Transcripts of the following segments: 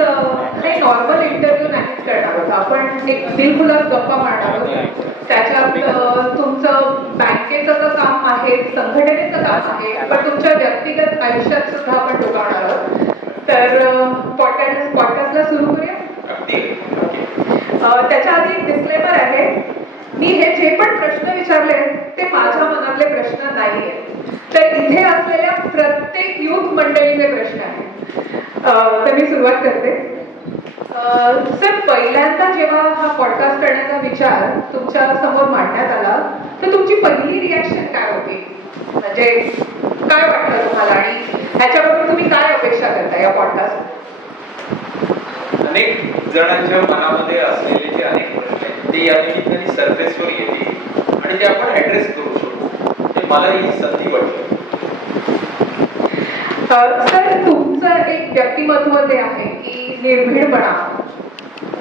हे normal interview नाहीच करणार आहोत. आपण एक दिलखुलास गप्पा मारणार आहोत. त्याच्यात तुमचं बँकेचं तर काम आहे, संघटनेचं काम आहे, पण तुमच्या व्यक्तिगत आयुष्यात सुद्धा आपण डोकावणार आहोत. तर पॉडकास्टला सुरू करूया. त्याच्या आधी एक डिस्क्लेमर आहे. मी हे जे पण प्रश्न विचारले ते माझ्या मनातले प्रश्न नाहीये, तर इथे असलेल्या प्रत्येक युथ मंडळीचे प्रश्न आहेत. तर मी सुरुवात करते. सर, पहिल्यांदा जेव्हा हा पॉडकास्ट करण्याचा विचार तुमच्या समोर मांडण्यात आला तर तुमची पहिली रिॲक्शन काय होती? म्हणजे काय वाटतं तुम्हाला आणि ह्याच्याबद्दल तुम्ही काय अपेक्षा करता या पॉडकास्ट? अनेक जणांच्या मनामध्ये असलेले जे अनेक प्रश्न आहेत ते या निमित्ताने सरफेसवर येतील आणि ते आपण ऍड्रेस करू शकतो. ते मला ही संधी वाटते. सर, तुमचं एक व्यक्तिमत्व जे आहे की निर्भीडपणा,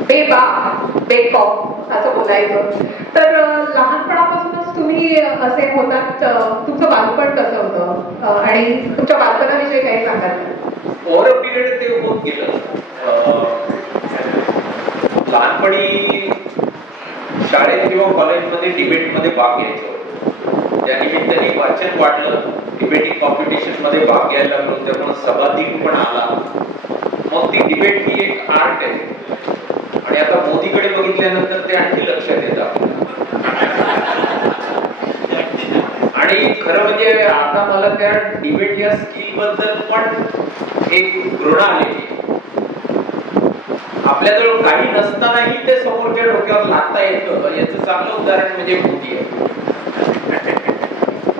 बेबाक, बेकॉक असं बोलायचं, तर लहानपणापासूनच तुम्ही असे होतात. तुमचं बालपण कसं होतं आणि तुमच्या बालपणाविषयी काही सांगाल? ओव्हर अ पिरियड ते होत गेलं. लहानपणी शाळेत किंवा कॉलेजमध्ये डिबेटमध्ये भाग घ्यायचो. त्या निमित्ताने वाचन वाढलं, डिबेटिंग कॉम्पिटिशन मध्ये भाग घ्यायला लागलो, त्यामुळे सभाधीक पण आला. मग ती डिबेट ही एक आर्ट आहे आणि आता मोदीकडे बघितल्यानंतर ते आणखी लक्षात येतं. आणि खरं म्हणजे आता मला त्या डिबेट या स्किल बद्दल पण एक घृणा आलेली. आपल्याजवळ काही नसतानाही ते समोरच्या डोक्यावर लागता येतं, याचं चांगलं उदाहरण म्हणजे मोदी आहे.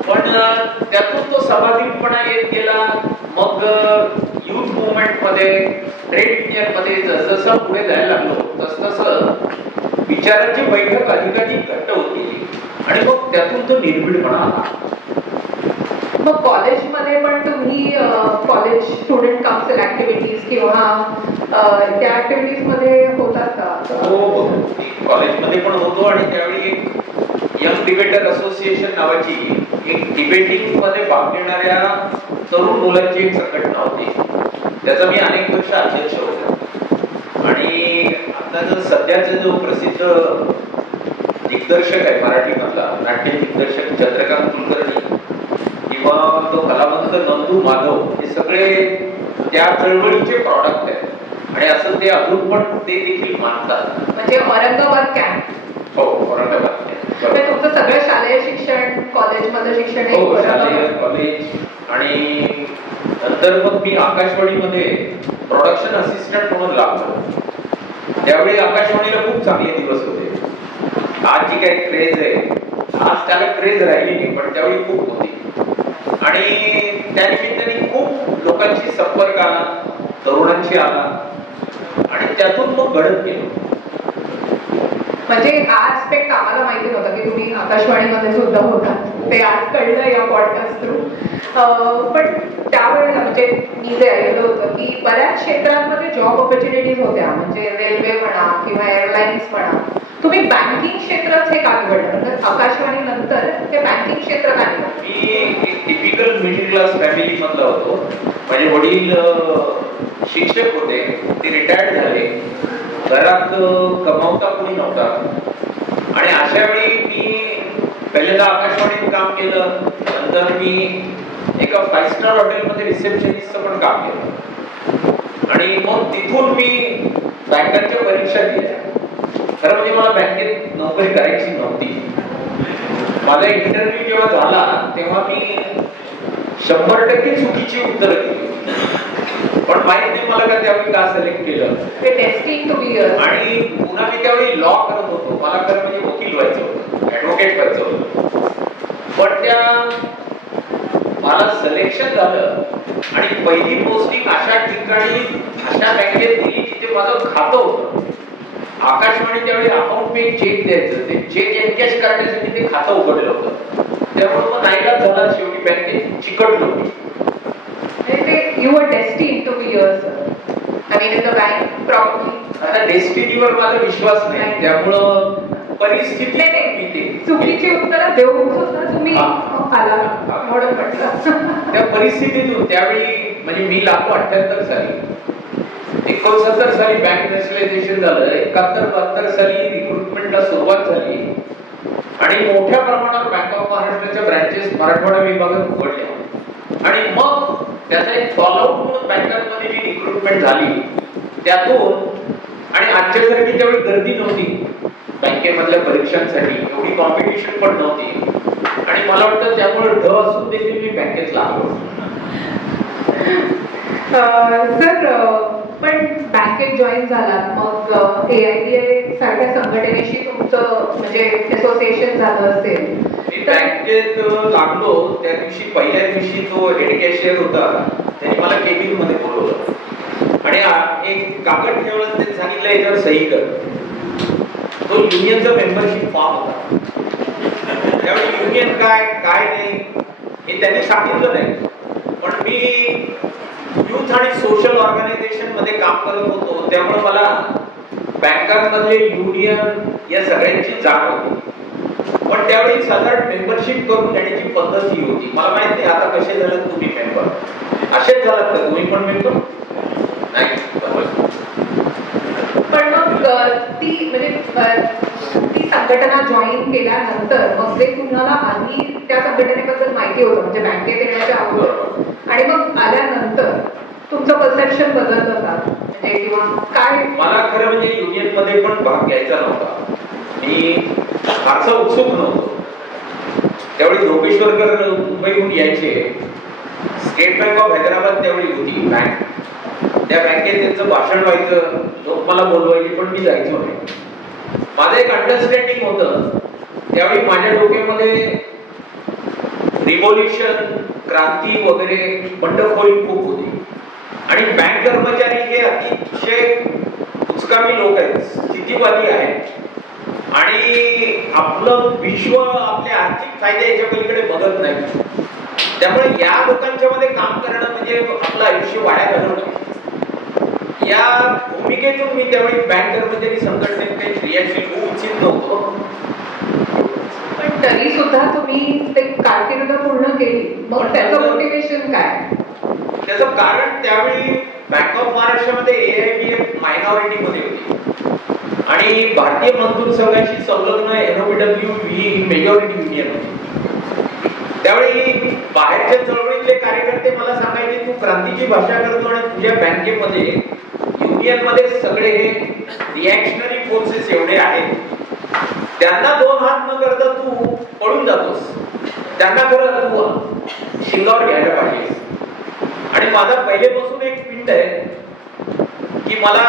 पण त्यातून तो समाधिकपणा येत गेला. मग युथ मुवमेंट मध्ये, ट्रेड युनियन मध्ये जसं पुढे जायला लागलो तसं विचारांची बैठक अधिकाधिक घट्ट होत गेली आणि मग त्यातून तो निर्भीडपणा आला. मग कॉलेजमध्ये पण तुम्ही कॉलेज स्टुडंट काउन्सिल ऍक्टिव्हिटीज किंवा त्या ऍक्टिव्हिटीज मध्ये होतात का? हो, कॉलेजमध्ये पण होतो आणि त्यावेळी एक यंग डिबेटर असोसिएशन नावाची एक डिबेटिंग मध्ये भाग घेणाऱ्या तरुण मुलांची एक संघटना होती. त्याचा मी अनेक वर्ष अध्यक्ष होतो. आणि आता जर सध्याचा जो प्रसिद्ध दिग्दर्शक आहे मराठी मधला, नाट्य दिग्दर्शक चंद्रकांत कुलकर्णी किंवा तो कलावंत नंदू माधव, हे सगळे त्या चळवळीचे प्रॉडक्ट आहेत आणि असं ते अजून पण ते देखील मानतात. म्हणजे औरंगाबाद कॅम्प. हो, औरंगाबाद कॅम्प. तुमचं सगळं शालेय शिक्षण, कॉलेजमधलं शिक्षण? हो, शालेय, कॉलेज. आणि नंतर मग मी आकाशवाणीमध्ये प्रोडक्शन असिस्टंट म्हणून लागलो. त्यावेळी आकाशवाणीला खूप चांगले दिवस होते. आज जी काही क्रेज आहे, आज त्याला क्रेज राहिली नाही, पण त्यावेळी खूप होती. आणि त्या निमित्ताने खूप लोकांशी संपर्क आला, तरुणांशी आला आणि त्यातून मग घडत गेलो. म्हणजे हा ऍस्पेक्ट आम्हाला माहिती नव्हता की तुम्ही आकाशवाणीमध्ये सुद्धा होतात. ते आज कळलं या पॉडकास्ट थ्रू. पण त्यावेळेला म्हणजे मी जे ऐकलं होतं की बऱ्याच क्षेत्रांमध्ये जॉब ऑपॉर्च्युनिटीज होत्या, म्हणजे रेल्वे म्हणा किंवा एअरलाईन्स म्हणा. तुम्ही बँकिंग क्षेत्रात हे का निवडलं? आकाशवाणी नंतर ते बँकिंग क्षेत्र का निवडलं? मी एक टिपिकल मिडल क्लास फॅमिली मधला होतो. माझे वडील शिक्षक होते, ते रिटायर्ड झाले. घरात कमावता कोणी नव्हता आणि अशा वेळी मी पहिल्यांदा आकाशवाणीत काम केलं. नंतर मी एका 5 स्टार हॉटेलमध्ये रिसेप्शनिस्टचं पण काम केलं आणि मग तिथून मी बँकांच्या परीक्षा दिल्या. खरं म्हणजे मला बँकेत नोकरी करायची नव्हती. माझा इंटरव्ह्यू जेव्हा झाला तेव्हा मी 100% चुकीची उत्तरं दिली, पण माहित नाही मला का त्यावेळी का सिलेक्ट केलं. ते टेस्टिंग टू बी. आणि पुन्हा मी त्यावेळी लॉ करत होतो. मला खरं म्हणजे वकील व्हायचं होतं, ऍडव्होकेट व्हायचं होतं. पण त्या मला सिलेक्शन झालं आणि पहिली पोस्टिंग अशा ठिकाणी, अशा बँकेत दिली जिथे माझं खातं होतं. आकाशवाणी त्यावेळी अकाउंट पे चेक द्यायचं, ते चेक एनकॅश करण्यासाठी ते खातं उघडलं होतं. त्यामुळे मग नाईलाज झाला, शेवटी बँकेत चिकटलो मी. You were destined to be here, sir. I mean, in the bank, probably. आता डेस्टिनीवर माझा विश्वास नाही, त्यामुळं परिस्थिती चुकीची उत्तरं देऊन सुद्धा तुम्ही आला म्हणून म्हटलं. त्या परिस्थितीतून त्यावेळी म्हणजे मी लागलो 78 साली. 69 साली बँक नॅशनलायझेशन झालं, 71-72 साली रिक्रुटमेंटला सुरुवात झाली आणि मोठ्या प्रमाणावर बँक ऑफ महाराष्ट्राच्या ब्रँचेस मराठवाडा विभागात उघडल्या आणि मग त्याचा एक फॉलोअप म्हणून बँकांमध्ये जी रिक्रुटमेंट झाली त्यातून, आणि आजच्यासारखी त्यावेळी गर्दी नव्हती बँकेमधल्या परीक्षांसाठी, एवढी कॉम्पिटिशन पण नव्हती आणि मला वाटतं त्यामुळे ढ असून देखील मी बँकेत लागलो. सर पण बँकेत जॉईन झालात, मग AIBA सारख्या संघटनेशी तुमचं म्हणजे असोसिएशन झालं असेल. मी बँकेत लागलो त्या दिवशी, पहिल्या दिवशी तो हेड कॅशियर होता, त्याने मला केबिन मध्ये बोलवलं आणि एक कागद ठेवला, त्यांनी सांगितलं याच्यावर सही कर. तो युनियनचा मेंबरशिप फॉर्म होता. त्यावेळी युनियन काय काय नाही हे त्यांनी सांगितलं नाही, पण मी युथ आणि सोशल ऑर्गनायझेशन मध्ये काम करत होतो, त्यामुळे मला बँकांमधले युनियन या सगळ्यांची जाण होती. पण त्यावेळी साधारण मेंबरशिप करून घेण्याची पद्धत ही होती. मला माहित नाही आता कसे झालात तुम्ही मेंबर, असेच झालात का तुम्ही पण मेंबर? नाही. पण मग ती म्हणजे ती संघटना जॉईन केल्यानंतर मग ते तुम्हाला आधी त्या संघटनेबद्दल माहिती होतं म्हणजे बँकेत येण्याच्या अगोदर, आणि मग आल्यानंतर तुमचं परसेप्शन बदललं का म्हणजे किंवा काय? मला खरं म्हणजे युनियन मध्ये पण भाग घ्यायचा नव्हता, मी फारसा उत्सुक नव्हतो. त्यावेळी झोपेश्वरकर मुंबईहून यायचे, स्टेट बँक ऑफ हैदराबाद त्यावेळी होती बँक, त्या बँकेत त्यांचं भाषण व्हायचं, लोक मला बोलवायचे पण मी जायचो नाही. माझं एक अंडरस्टँडिंग होतं त्यावेळी, माझ्या डोक्यामध्ये रिव्होल्युशन, क्रांती वगैरे बंडखोरी खूप होती आणि बँक कर्मचारी हे अतिशय उचकामी लोक आहेत, स्थितीवादी आहेत आणि आपलं विश्व आपले आर्थिक फायदे याच्या पलीकडे बघत नाही. त्यामुळे या लोकांच्या मध्ये काम करणं म्हणजे आपलं आयुष्य वाया घालवणं. या भूमिकेतून मी त्यावेळी बँक कर्मचारी संघटनेत काही क्रियाशील होऊ इच्छित नव्हतो. पण तरी सुद्धा तुम्ही ते कारकीर्द पूर्ण केली, मग त्याचं मोटिवेशन काय? त्याचं कारण त्यावेळी बँक ऑफ महाराष्ट्रामध्ये AIBA मायनॉरिटी मध्ये होती आणि भारतीय मजदूर संघाशी संलग्न NOPW ही मेजॉरिटी युनियन होती. त्यावेळी बाहेरच्या चळवळीतले कार्यकर्ते मला सांगायचे, तू क्रांतीची भाषा करतो आणि तुझ्या बँकेमध्ये युनियन मध्ये सगळे हे रिॲक्शनरी फोर्सेस एवढे आहेत, त्यांना दोन हात न करता तू पळून जातोस, त्यांना खरं तू शिंगावर घ्यायला पाहिजे. आणि माझा पहिलेपासून एक पिंड आहे की मला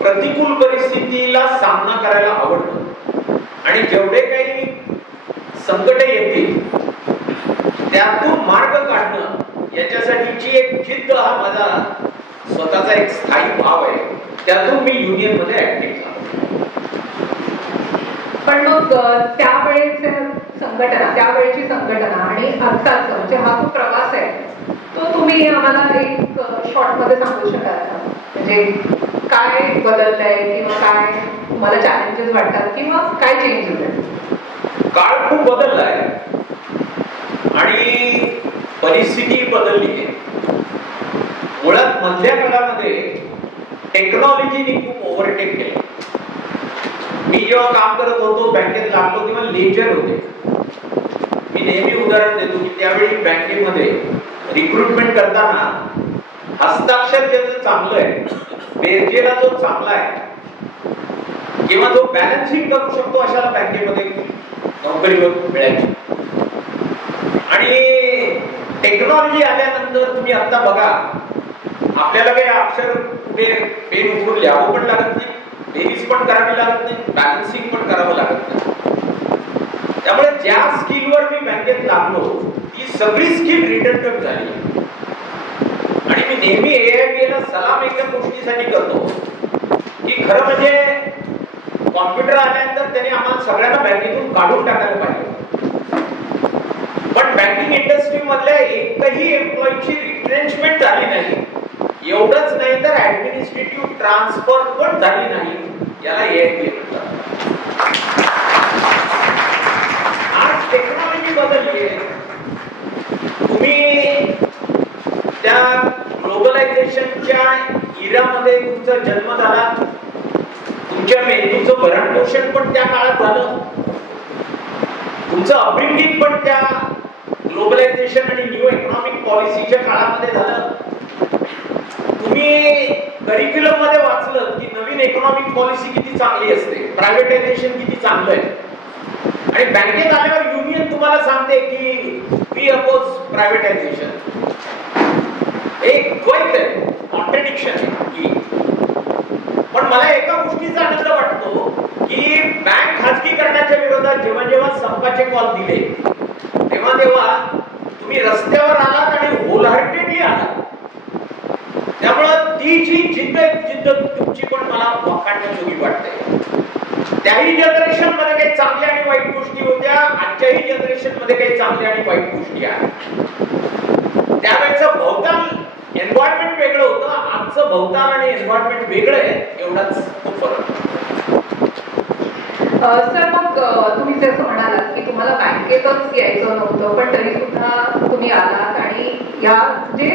प्रतिकूल परिस्थितीला सामना करायला आवडतो आणि जेवढे काही संकट येतील त्यातून मार्ग काढणं याच्यासाठीची एक जिद्द हा माझा स्वतःचा एक स्थायी भाव आहे. त्यातून मी युनियन मध्ये ऍक्टिव्ह झालो. पण मग त्यावेळेची संघटना आणि आत्ताचा म्हणजे हा जो प्रवास आहे तो तुम्ही आम्हाला एक शॉर्ट मध्ये सांगू शकाल का? म्हणजे काय बदललंय किंवा काय तुम्हाला चॅलेंजेस वाटतात किंवा काय चेंज होते? काळ खूप बदललाय आणि परिस्थिती बदलली आहे. मुळात मधल्या काळामध्ये टेक्नॉलॉजीने खूप ओव्हरटेक केलं. मी जेव्हा काम करत होतो बँकेत लागलो तेव्हा लेजर होते. मी नेहमी उदाहरण देतो की त्यावेळी बँकेमध्ये रिक्रुटमेंट करताना हस्ताक्षर ज्याचं चांगलं आहे, बेरजेला जो चांगला आहे किंवा जो बॅलन्सिंग करू शकतो अशाला बँकेमध्ये नोकरीवर मिळायची. आणि टेक्नॉलॉजी आल्यानंतर तुम्ही आता बघा, आपल्याला काही अक्षर कुठे पेन उघडून लिहावं पण लागत नाही, बेरीज पण करावी लागत नाही, बॅलन्सिंग पण करावं लागत नाही. त्यामुळे ज्या स्किलवर मी बँकेत लागलो ती सगळी स्किल रिडंडंट झाली. आणि मी नेहमी AIBA ला सलाम एका गोष्टीसाठी करतो की खरं म्हणजे कॉम्प्युटर आल्यानंतर त्याने आम्हाला सगळ्यांना बँकेतून काढून टाकायला पाहिजे, पण बँकिंग इंडस्ट्री मधल्या एकही एम्प्लॉईची रिट्रेंचमेंट झाली नाही. एवढंच नाही तर ऍडमिनिस्ट्रेटिव्ह ट्रान्सफर पण झाली नाही. याला AIBA म्हणतात. आज टेक्नॉलॉजी बदलली आहे. तुम्ही त्या ग्लोबलायझेशनच्या इरामध्ये काळामध्ये तुमचा जन्म झाला, तुमच्या मेंदूचं भरण पोषण पण त्या काळात झालं, तुमचं अपब्रिंगिंग पण त्या ग्लोबलायझेशन आणि न्यू इकॉनॉमिक पॉलिसीच्या काळामध्ये झालं. तुम्ही करिक्युलम मध्ये वाचलं की नवीन इकॉनॉमिक पॉलिसी किती चांगली असते, प्रायव्हेटायझेशन किती चांगलं आहे. आणि बँकेत आल्यावर युनियन तुम्हाला सांगते की वी अपोज प्रायव्हेटायझेशन. एक द्वैत आहे, कॉन्ट्रडिक्शन आहे की. पण मला एका गोष्टीचा आनंद वाटतो की बँक खाजगीकरणाच्या विरोधात जेव्हा जेव्हा संपाचे कॉल दिले तेव्हा तेव्हा तुम्ही रस्त्यावर आलात आणि होलहार्टेडली आलात. त्यामुळं ती जी जिद्द तुमची पण मला वाखाणण्याजोगी वाटते. त्याही जनरेशन मध्ये काही चांगल्या आणि वाईट गोष्टी होत्या, आजच्याही जनरेशन मध्ये काही चांगल्या आणि वाईट गोष्टी आहेत. त्यावेळेचं भौताल एन्व्हायरमेंट वेगळं होतं, आजचं भौताल आणि एन्व्हायरमेंट वेगळं आहे, एवढाच खूप फरक. सर मग तुम्ही जसं म्हणालात की तुम्हाला बँकेतच यायचं नव्हतं पण तरी सुद्धा तुम्ही आलात आणि या जे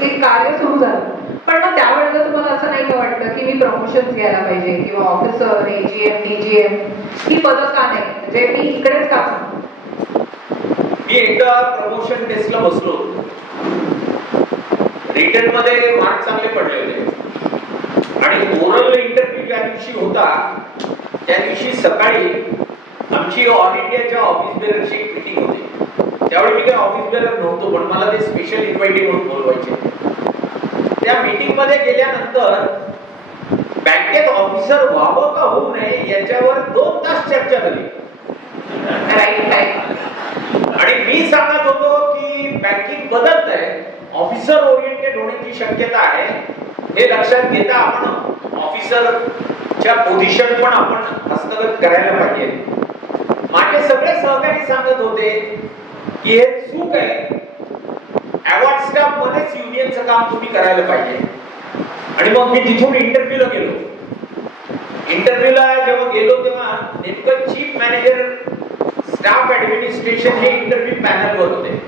एक कार्य सुरू झालं, पण मग त्यावेळेला तुम्हाला असं नाही का वाटलं की मी प्रमोशन घ्यायला पाहिजे किंवा ऑफिसर, एजीएम, डीजीएम ही पदं का नाही, म्हणजे मी इकडेच का सांगतो. मी एकदा प्रमोशन टेस्टला बसलो होतो, रिटर्न मध्ये मार्क चांगले पडले होते आणि ओरल इंटरव्ह्यू ज्या दिवशी होता त्या दिवशी सकाळी आमची ऑल इंडियाच्या ऑफिस बेअरची एक मीटिंग होती. त्यावेळी मी काही ऑफिस बेअर नव्हतो पण मला ते स्पेशल इन्व्हायटी म्हणून बोलवायचे. त्या मीटिंग मध्ये गेल्यानंतर बँकेत ऑफिसर व्हावं का होऊ नये याच्यावर 2 तास चर्चा झाली. आणि मी सांगत होतो की बँकिंग बदलत आहे, ऑफिसर ओरिएंटेड होण्याची शक्यता आहे. हे लक्षात घेता आपण ऑफिसरच्या पोझिशन पण आपण हस्तगत करायला पाहिजे. माझे सगळे सहकारी सांगत होते की हे चूक आहे, अवॉर्ड स्टाफ मध्येच युनियनचं काम तुम्ही करायला पाहिजे. आणि मग मी तिथून इंटरव्ह्यूला गेलो. इंटरव्ह्यूला जेव्हा गेलो तेव्हा नेमकं चीफ मॅनेजर स्टाफ ऍडमिनिस्ट्रेशन हे इंटरव्ह्यू पॅनलवर होते.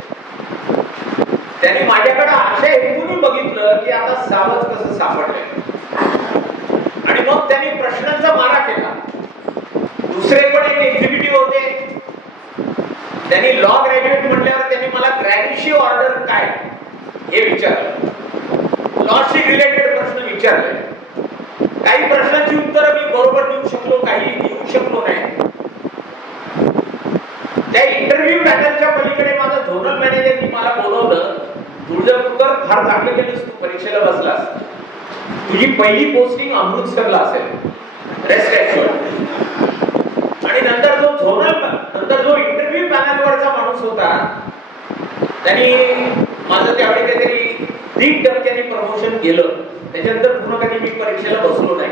त्यांनी माझ्याकडे अशा हेतून बघितलं की आता सावज कसं सापडलंय आणि मग त्यांनी प्रश्नांचा मारा केला. दुसरे पण एक एक्झिक्युटिव्ह होते, त्यांनी लॉ ग्रॅज्युएट म्हटल्यावर त्यांनी मला ग्रॅज्युएशी ऑर्डर काय हे विचारलं, लॉशी रिलेटेड प्रश्न विचारले. काही प्रश्नांची उत्तरं मी बरोबर देऊ शकलो, काही देऊ शकलो नाही. त्या इंटरव्ह्यू पॅनलच्या पलीकडे माझा झोनल मॅनेजरनी मला बोलवलं, तुळजापूरकर फार चांगलं केलंस, तू परीक्षेला बसलास, तुझी पहिली पोस्टिंग अमृतसरला असेल, रेस्ट ॲश्युअर्ड. आणि नंतर जो इंटरव्ह्यू पॅनलवरचा माणूस होता त्यांनी माझं त्यावेळी काहीतरी 3% प्रमोशन केलं. त्याच्यानंतर पुन्हा कधी मी परीक्षेला बसलो नाही.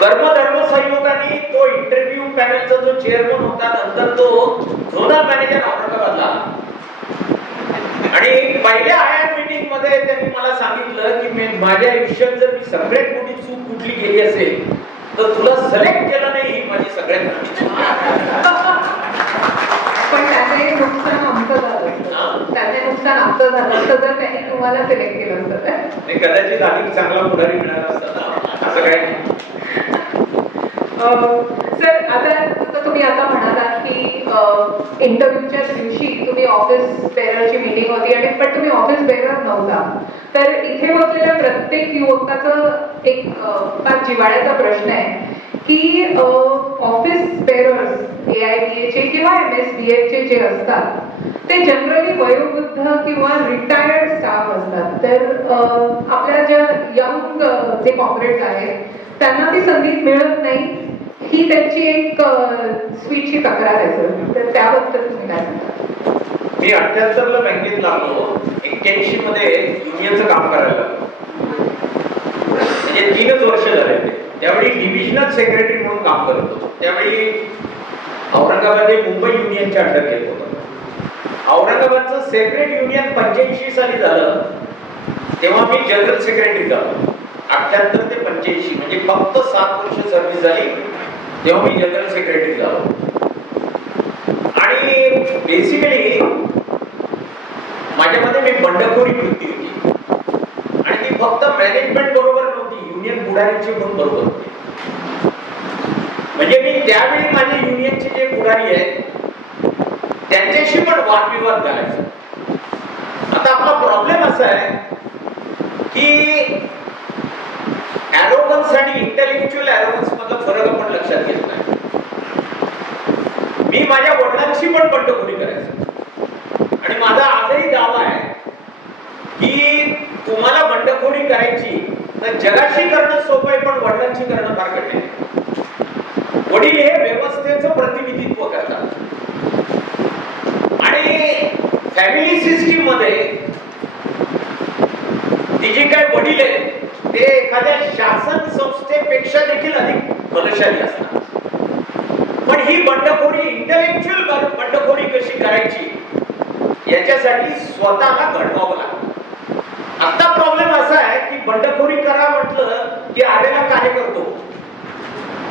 कर्मधर्म संयोगाने तो इंटरव्ह्यू पॅनलचा जो चेअरमन होता नंतर तो झोनल मॅनेजर औरंगाबादला. आणि पहिल्या आयआर मीटिंग मध्ये त्यांनी मला सांगितलं की माझ्या आयुष्यात जर मी सगळ्यात मोठी चूक कुठली केली असेल तर तुला सिलेक्ट केलं नाही, ही माझी सगळ्यात मोठी चूक. पण त्याचे नुकसान आमचं झालं, त्याचे नुकसान आमचं झालं असतं जर त्यांनी तुम्हाला सिलेक्ट केलं असतं तर. कदाचित अधिक चांगला पुढारी मिळाला असता, असं काही नाही. सर आता तुम्ही आता म्हणालात की इंटरव्ह्यूच्या दिवशी तुम्ही ऑफिस बेअरची मीटिंग होती आणि पण तुम्ही ऑफिस बेअर नव्हता. तर इथे बसलेल्या प्रत्येक युवकाचं एक फार जिव्हाळ्याचा प्रश्न आहे की ऑफिस बेअरर्स AIBAचे किंवा MSBAचे जे असतात ते जनरली वयोवृद्ध किंवा रिटायर्ड स्टाफ असतात. तर आपल्या ज्या यंग जे कॉम्रेड्स आहेत त्यांना ती संधी मिळत नाही, ही त्यांची एक स्वीटची तक्रार आहे सर. तर त्याबद्दल तुम्ही काय म्हणता? मी 78ला बँकेत लागलो, 81 मध्ये युनियनचं काम करायला लागलो, म्हणजे 3च वर्ष झाले. त्यावेळी डिव्हिजनल सेक्रेटरी म्हणून काम करत होतो. त्यावेळी औरंगाबाद हे मुंबई युनियनच्या अंडर घेत होतं. औरंगाबादचं सेपरेट युनियन 85 साली झालं, तेव्हा मी जनरल सेक्रेटरी झालो. 78 ते 85 म्हणजे फक्त 7 वर्ष सर्व्हिस झाली तेव्हा मी जनरल सेक्रेटरी झालो. आणि बेसिकली माझ्यामध्ये मी बंडखोरी वृत्ती होती आणि ती फक्त मॅनेजमेंट बरोबर नव्हती, पुढारींची म्हणून बरोबर होती. म्हणजे मी त्यावेळी माझे युनियनचे जे पुढारी आहेत त्यांच्याशी पण वादविवाद घालायचा. आता आपला प्रॉब्लेम असा आहे की ॲरोगन्स आणि इंटेलेक्च्युअल ॲरोगन्स मधला फरक आपण लक्षात घेत नाही. मी माझ्या वडिलांशी पण बंडखोरी करायचो आणि माझा आजही दावा आहे की तुम्हाला बंडखोरी करायची तर जगाशी करणं सोपं आहे, पण वडिलांशी करणं फार कठीण आहे. वडील हे व्यवस्थेचं प्रतिनिधित्व करतात आणि फॅमिली सिस्टीम मध्ये ती जी काय वडील आहेत ते एखाद्या शासन संस्थेपेक्षा देखील अधिक बलशाली असतात. पण ही बंडखोरी, इंटेलेक्च्युअल बंडखोरी कशी करायची याच्यासाठी स्वतःला घडवावं लागतं. आता प्रॉब्लेम असा आहे की बंडखोरी करा म्हटलं की आलेला काय करतो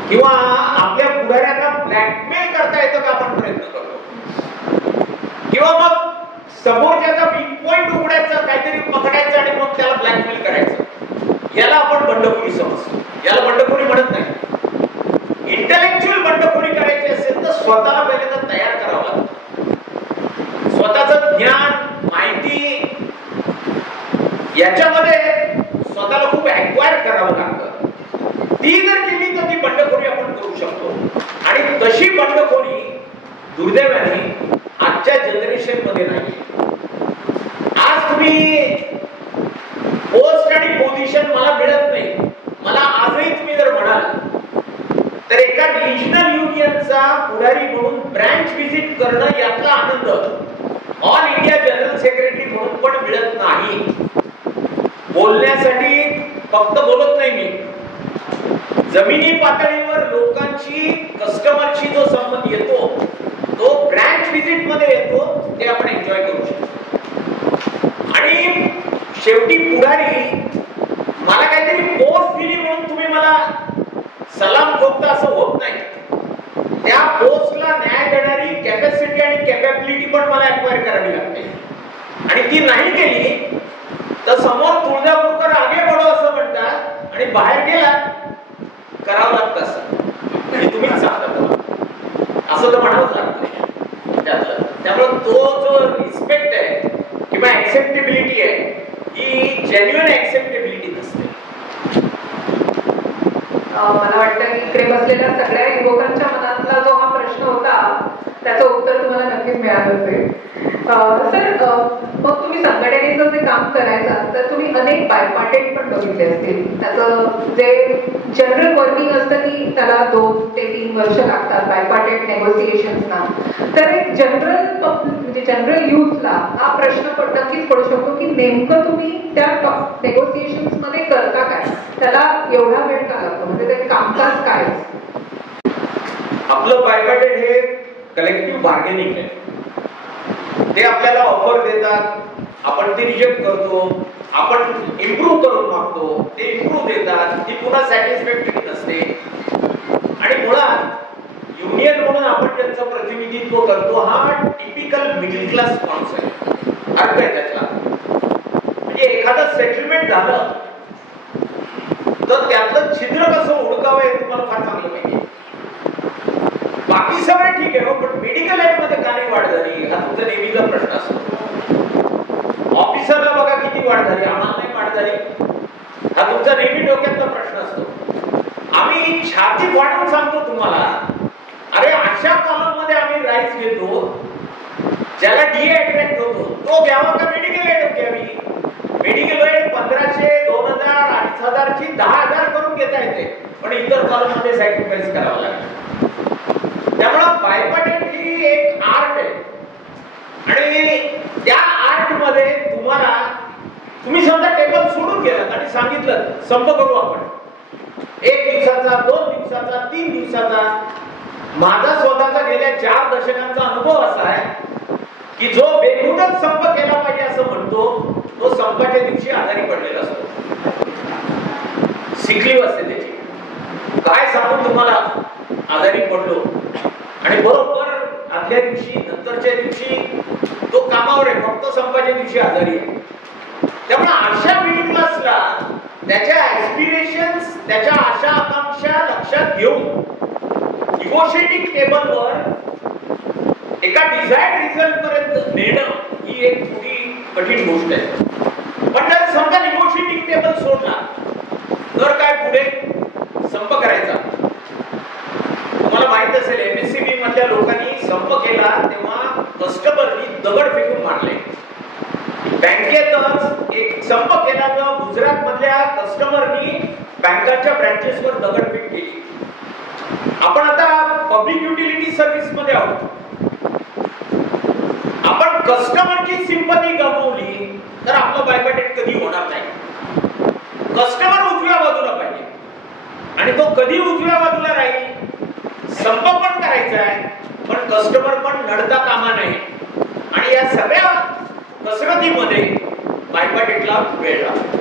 किंवा आपल्या पुढाऱ्यांना ब्लॅकमेल करता येतं का आपण प्रयत्न करतो, किंवा मग समोरच्याचा वीक पॉइंट उघडायचा, काहीतरी पकडायचं आणि मग त्याला ब्लॅकमेल करायचं. याला आपण बंडखोरी समजतो. याला बंडखोरी म्हणत नाही. इंटेलेक्च्युअल बंडखोरी करायची असेल तर स्वतःला पहिल्यांदा तयार करावं लागतं. स्वतःचं ज्ञान, माहिती याच्यामध्ये स्वतःला खूप ऍक्वायर करावं लागतं. ती जर केली तर ती बंडखोरी आपण करू शकतो. आणि तशी बंडखोरी दुर्दैवाने आजच्या जनरेशन मध्ये नाही. आज तुम्ही पोस्ट आणि पोझिशन मला मिळत नाही, मला आजही तुम्ही जर म्हणाल तर एका रिजनल युनियनचा पुढारी म्हणून ब्रांच व्हिजिट करणं यातला आनंद ऑल इंडिया जनरल सेक्रेटरी म्हणून पण मिळत नाही. बोलण्यासाठी फक्त बोलत नाही मी, जमिनी पातळीवर लोकांची, कस्टमरशी जो संबंध येतो तो ब्रांच व्हिजिट मध्ये येतो, ते आपण एन्जॉय करू शकतो. आणि शेवटी पुढारी मला काहीतरी पोस्ट दिली म्हणून तुम्ही मला सलाम ठोकता असं होत नाही. त्या पोस्टला न्याय देणारी कॅपॅसिटी आणि कॅपॅबिलिटी पण मला ॲक्वायर करावी लागते. आणि ती नाही केली तर समोर तुळजापूरकर आगे बढो असं म्हणतात आणि बाहेर गेला करावं लागतं असं आणि तुम्हीच सांगता असं तर म्हणावंच लागतं त्यातलं. त्यामुळे तो जो रिस्पेक्ट आहे किंवा ऍक्सेप्टेबिलिटी आहे ही जेन्युइन ऍक्सेप्टेबिलिटी नसते. मला वाटतं की इकडे बसलेल्या सगळ्या युवकांच्या मनातला जो हा प्रश्न होता त्याचं उत्तर तुम्हाला नक्कीच मिळालं असेल. सर, मग तुम्ही संघटनेचं जे काम करायचा तर तुम्ही अनेक बायपार्टेट पण बघितले असतील. त्याचं जे जनरल वर्किंग असतं की त्याला 2 ते 3 वर्ष लागतात बायपार्टेट नेगोसिएशन्सना. तर एक म्हणजे जनरल युथला हा प्रश्न नक्कीच पडू शकतो की नेमकं तुम्ही त्या नेगोसिएशन्स मध्ये करता काय, त्याला एवढा वेळ का लागतो, म्हणजे ते कामकाज काय? आपलं बायपार्टेट हे कलेक्टिव्ह बार्गेनिंग आहे. ते आपल्याला ऑफर देतात, आपण ते रिजेक्ट करतो, आपण इम्प्रूव्ह करून मागतो, ते इम्प्रूव्ह देतात, ती पुन्हा सॅटिस्फॅक्टरी नसते. आणि मुळात युनियन म्हणून आपण त्यांचं प्रतिनिधित्व करतो हा टिपिकल मिडल क्लास माणूस आहे. अर्थ आहे त्यातला. म्हणजे एखादं सेटलमेंट झालं तर त्यातलं छिद्र कसं उडकावं हे तुम्हाला फार चांगलं माहिती आहे. बाकी सगळं ठीक आहे, पण मेडिकल एड मध्ये का नाही वाढ झाली हा तुमचा नेहमीचा प्रश्न असतो. ऑफिसरला बघा किती वाढ झाली, आम्हाला नाही वाढ झाली हा तुमचा नेहमी डोक्यातला प्रश्न असतो. आम्ही छाती वाढवून सांगतो तुम्हाला, अरे अशा कॉलम मध्ये आम्ही राईस घेतो ज्याला डीए अट्रॅक्ट होतो तो घ्यावा का मेडिकल एड घ्यावी. मेडिकल एड 1500, 2000, 8000 ची 10,000 करून घेता येते, पण इतर कॉलम मध्ये सॅक्रिफाईस करावं लागतं. त्यामुळे बायपार्टेट ही एक आर्ट आहे आणि त्या आर्ट मध्ये तुम्ही समजा टेबल सोडून गेलात आणि सांगितलं संप करू आपण 1 दिवसाचा, 2 दिवसाचा, 3 दिवसाचा. माझा स्वतःचा गेल्या 4 दशकांचा अनुभव असा आहे की जो बेमुदत संप केला पाहिजे असं म्हणतो तो संपाच्या दिवशी आजारी पडलेला असतो, सिकलीव असते त्याची. काय सांगू तुम्हाला, आजारी पडलो आणि बरोबर आदल्या दिवशी नंतरच्या दिवशी तो कामावर आहे, फक्त संपाच्या दिवशी आजारी आहे. त्यामुळे अशा मिडल क्लासला त्याच्या ऍस्पिरेशन्स, त्याच्या आशा आकांक्षा लक्षात घेऊन निगोशिएटिंग टेबलवर एका डिझायर्ड रिझल्ट पर्यंत नेणं ही एक मोठी कठीण गोष्ट आहे. पण जर समजा निगोशिएटिंग टेबल सोडला तर काय पुढे संप करायचा. तुम्हाला माहित असेल एमएससीबी मधल्या लोकांनी संप केला तेव्हा कस्टमरनी दगड फेकून मारले. बँकेतच एक संप केला तर गुजरात मधल्या कस्टमरनी बँकांच्या ब्रांचेसवर दगडफेक केली. आपण आता पब्लिक युटिलिटी सर्व्हिस मध्ये आहोत. आपण कस्टमरची सिंपथी गमावली तर आपलं बायकॉटेट कधी होणार नाही. कस्टमर उजव्या बाजूला पाहिजे आणि तो कधी उजव्या बाजूला राहील. संप पण करायचा आहे पण कस्टमर पण नडता कामा नये. आणि या सगळ्या कसरतीमध्ये बायकॉटेटला वेळ लागतो.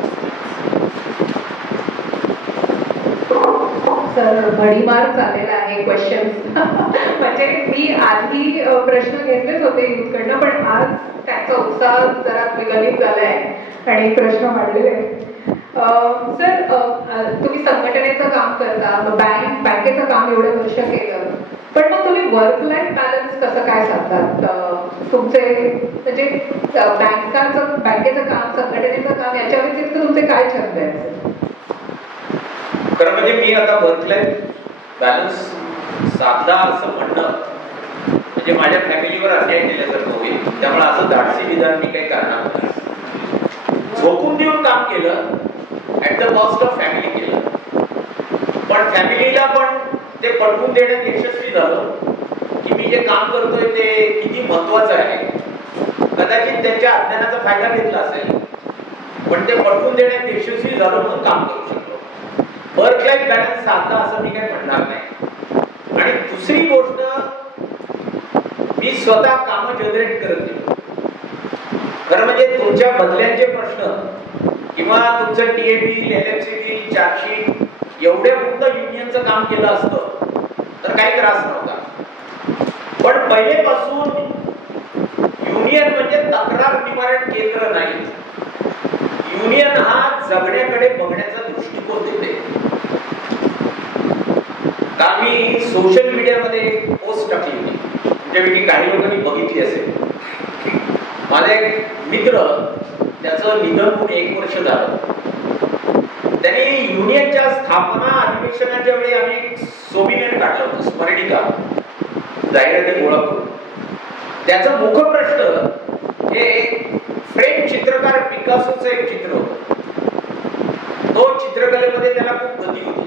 सर भडीमार चाललेला आहे क्वेश्चन. म्हणजे मी आधी प्रश्न घेतलेच होते युथकडनं पण आज त्यांचा उत्साह जरा विगलित झालाय आणि प्रश्न वाढलेले आहेत. सर तुम्ही संघटनेचं काम करता, बँकेचं काम एवढं वर्ष केलं, पण मग तुम्ही वर्क लाईफ बॅलन्स कसं काय साधतात? तुमचे म्हणजे बँकेचं काम, संघटनेचं काम याच्या व्यतिरिक्त तुमचे काय छंद आहेत? खरं म्हणजे मी आता वर्क लाईफ बॅलन्स साधला असं म्हणणं म्हणजे माझ्या फॅमिलीवर अन्याय केल्यासारखं होईल. त्यामुळे असं धाडसी विधान मी काही करणार नाही. झोकून देऊन काम केलं, at the cost of family केलं. पण फॅमिलीला पण ते पटवून देण्यात यशस्वी झालो की मी जे काम करतोय ते किती महत्वाचं आहे. कदाचित त्यांच्या अज्ञानाचा फायदा घेतला असेल पण ते पटवून देण्यात यशस्वी झालो म्हणून काम करू शकलो. वर्क लाईफ बॅलन्स साधला असं मी काही म्हणणार नाही. आणि दुसरी गोष्ट, मी स्वतः काम जनरेट करत गेलो. खरं म्हणजे तुमच्या बदल्यांचे प्रश्न किंवा तुमचं TA bill, LFC bill, chargesheet एवढ्या फक्त युनियनचं काम केलं असतं तर काही त्रास नव्हता. पण पहिलेपासून युनियन म्हणजे तक्रार निवारण केंद्र नाही. युनियन हा जगण्याकडे बघण्याचा दृष्टिकोन देते. काल मी सोशल मीडियामध्ये पोस्ट टाकली होती, तुमच्यापैकी काही लोकांनी बघितली असेल. माझा एक मित्र, त्याचं निधन होऊन 1 वर्ष झालं. त्यांनी युनियनच्या स्थापना अधिवेशनाच्या वेळी आम्ही एक सोमिनेट काढलं होतं, स्मरणिका, जाहिराती गोळा करून. त्याचं मुखप्रश्न हे फ्रेंच चित्रकार पिकासोचं एक चित्र होतं. तो चित्रकलेमध्ये त्याला खूप गती होती.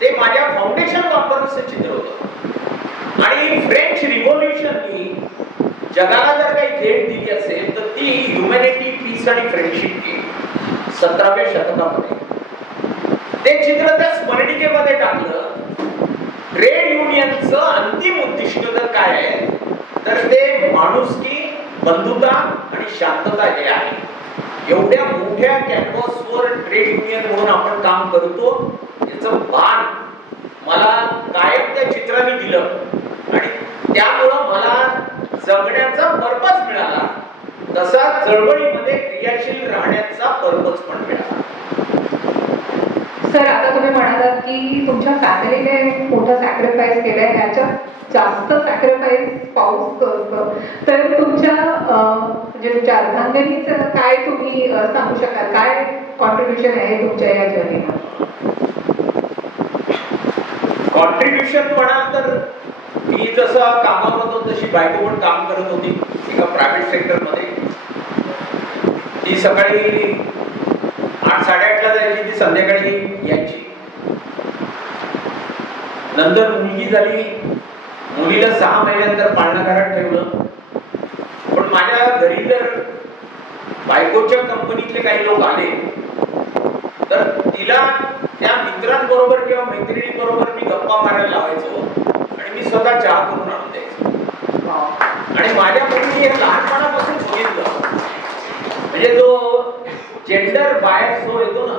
ते माझ्या फाउंडेशन कॉन्फरन्सचं चित्र होतं. आणि फ्रेंच रिव्होल्युशननी जगाला जर काही भेट दिली असेल तर ती ह्युमॅनिटी, पीस आणि फ्रेंडशिपची 17व्या शतकामध्ये. ते चित्र त्या स्मरणिकेमध्ये टाकलं. ट्रेड युनियनचं अंतिम उद्दिष्ट तर काय आहे तर ते माणुसकी, बंधुता आणि शांतता हे आहे. एवढ्या मोठ्या कॅनव्हासवर ट्रेड युनियन म्हणून आपण काम करतो याचं भान मला कायम त्या चित्राने दिलं आणि त्यामुळं मला जगण्याचा पर्पज मिळाला. तसा चळवळीमध्ये क्रियाशील राहण्याचा पर्पज पण मिळाला. सर आता तुम्ही म्हणालात की तुमच्या फॅमिलीने मोठं सॅक्रिफाईस केलंय, ह्याच्यात जास्त सॅक्रिफाईस पाऊस करतं, तर तुमच्या म्हणजे तुमच्या अर्धांगिनीचं काय तुम्ही सांगू शकाल? काय कॉन्ट्रीब्युशन आहे तुमच्या या जर्नीला? कॉन्ट्रीब्युशन म्हणाल तर मी जसं कामावर होतो तशी बायको पण काम करत होती एका प्रायव्हेट सेक्टर मध्ये. ती सकाळी 8-8:30ला जायची, ती संध्याकाळी यायची. नंतर मुलगी झाली, मुलीला 6 महिन्यानंतर पाळणाघरात ठेवलं. पण माझ्या घरी जर बायकोच्या कंपनीतले काही लोक आले तर तिला त्या मित्रांबरोबर किंवा मैत्रिणींबरोबर मी गप्पा मारायला लावायचो आणि मी स्वतः चहा करून आणून द्यायचो. आणि माझ्या मुलीने हे लहानपणापासून बघितलं. म्हणजे जो जेंडर बायस जो येतो ना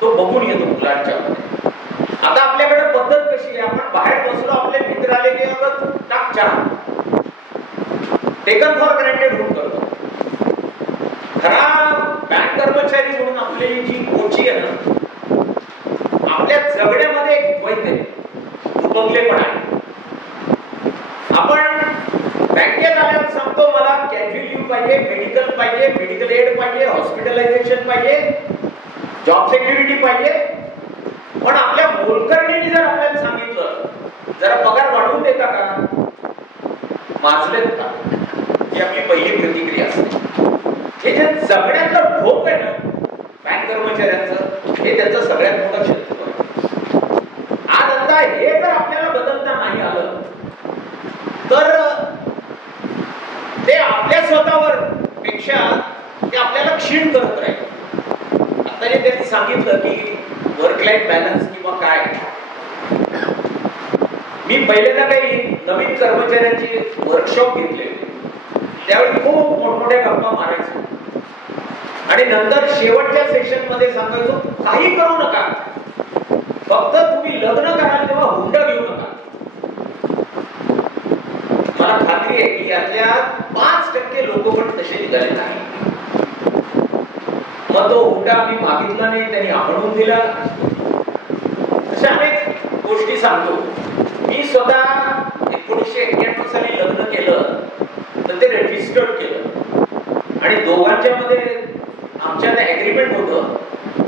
तो बघून येतो मुलांच्या मध्ये. आता आपल्याकडे पद्धत कशी आहे, आपण बाहेर बसलो, आपले मित्र आले की टाक चहा, टेकन फॉर ग्रँटेड होऊन करतो. खरा बँक कर्मचारी म्हणून आपली जी कोची आहे ना, आपल्या जगण्यामध्ये एक द्वैत आहे, दुबंगलेपण आहे. आपण बँकेत आल्यावर सांगतो मला कॅज्युअल लीव्ह पाहिजे, मेडिकल पाहिजे, मेडिकल एड पाहिजे, हॉस्पिटलायझेशन पाहिजे, जॉब सिक्युरिटी पाहिजे. पण आपल्या मोलकरणीने जर आपल्याला सांगितलं जरा पगार वाढवून देता का, माजलेत का, ही आपली पहिली प्रतिक्रिया असते. हे जे जगण्यातलं ढोक आहे ना बँक कर्मचाऱ्यांचं, हे त्यांचं सगळ्यात मोठं शत्रू आहे. आज आता हे जर आपल्याला बदलता नाही आलं तर ते आपल्या स्वतःवर पेक्षा ते आपल्याला क्षीण करत राहील. आता जे त्यांनी सांगितलं की वर्क लाईफ बॅलन्स किंवा काय, मी पहिल्यांदा काही नवीन कर्मचाऱ्यांची वर्कशॉप घेतले होते, त्यावेळी खूप मोठमोठ्या गप्पा मारायचो आणि नंतर शेवटच्या सेशन मध्ये सांगायचो काही करू नका, फक्त तुम्ही लग्न कराल तेव्हा हुंडा घेऊ नका. मला खात्री आहे की यातल्या 5% लोक पण तसे निघाले नाही. मग तो हुंडा आम्ही मागितला नाही, त्यांनी आणून दिला. अशा अनेक गोष्टी सांगतो. मी स्वतः 1991 साली लग्न केलं तर ते रजिस्टर्ड केलं आणि दोघांच्या मध्ये आमच्यात एग्रीमेंट होतं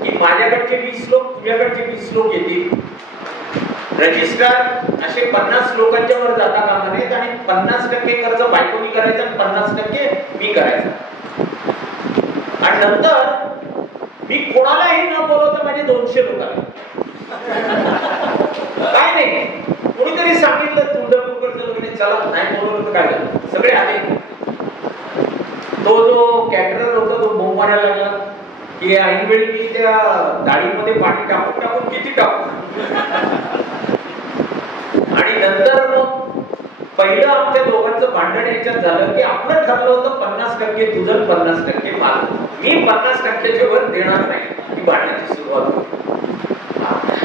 की माझ्याकडचे 20 लोक तुझ्याकडचे 20 लोक येतील. रजिस्ट्रार असे 50 लोकांच्या वर जाता कामा नयेत आणि 50% खर्च बायकोनी करायचा आणि 50% मी करायचा. आणि नंतर मी कोणालाही न बोलवता माझे 200 लोक आले. काय नाही, कोणीतरी सांगितलं तुळजापूरकडचं लग्न, चला, नाही बोलवलं तर काय झालं, सगळे आले. तो जो कॅटरर होता तो बोंब मारायला लागला की ऐनवेळी मी त्या डाळीमध्ये पाणी टाकून टाकून किती टाकू. आणि नंतर मग पहिलं आमच्या दोघांचं भांडण याच्यात झालं की आपण ठरलं होतं 50% तुझं 50% माझं, मी 50%च्या वर देणार नाही. ही भांडणाची सुरुवात होती.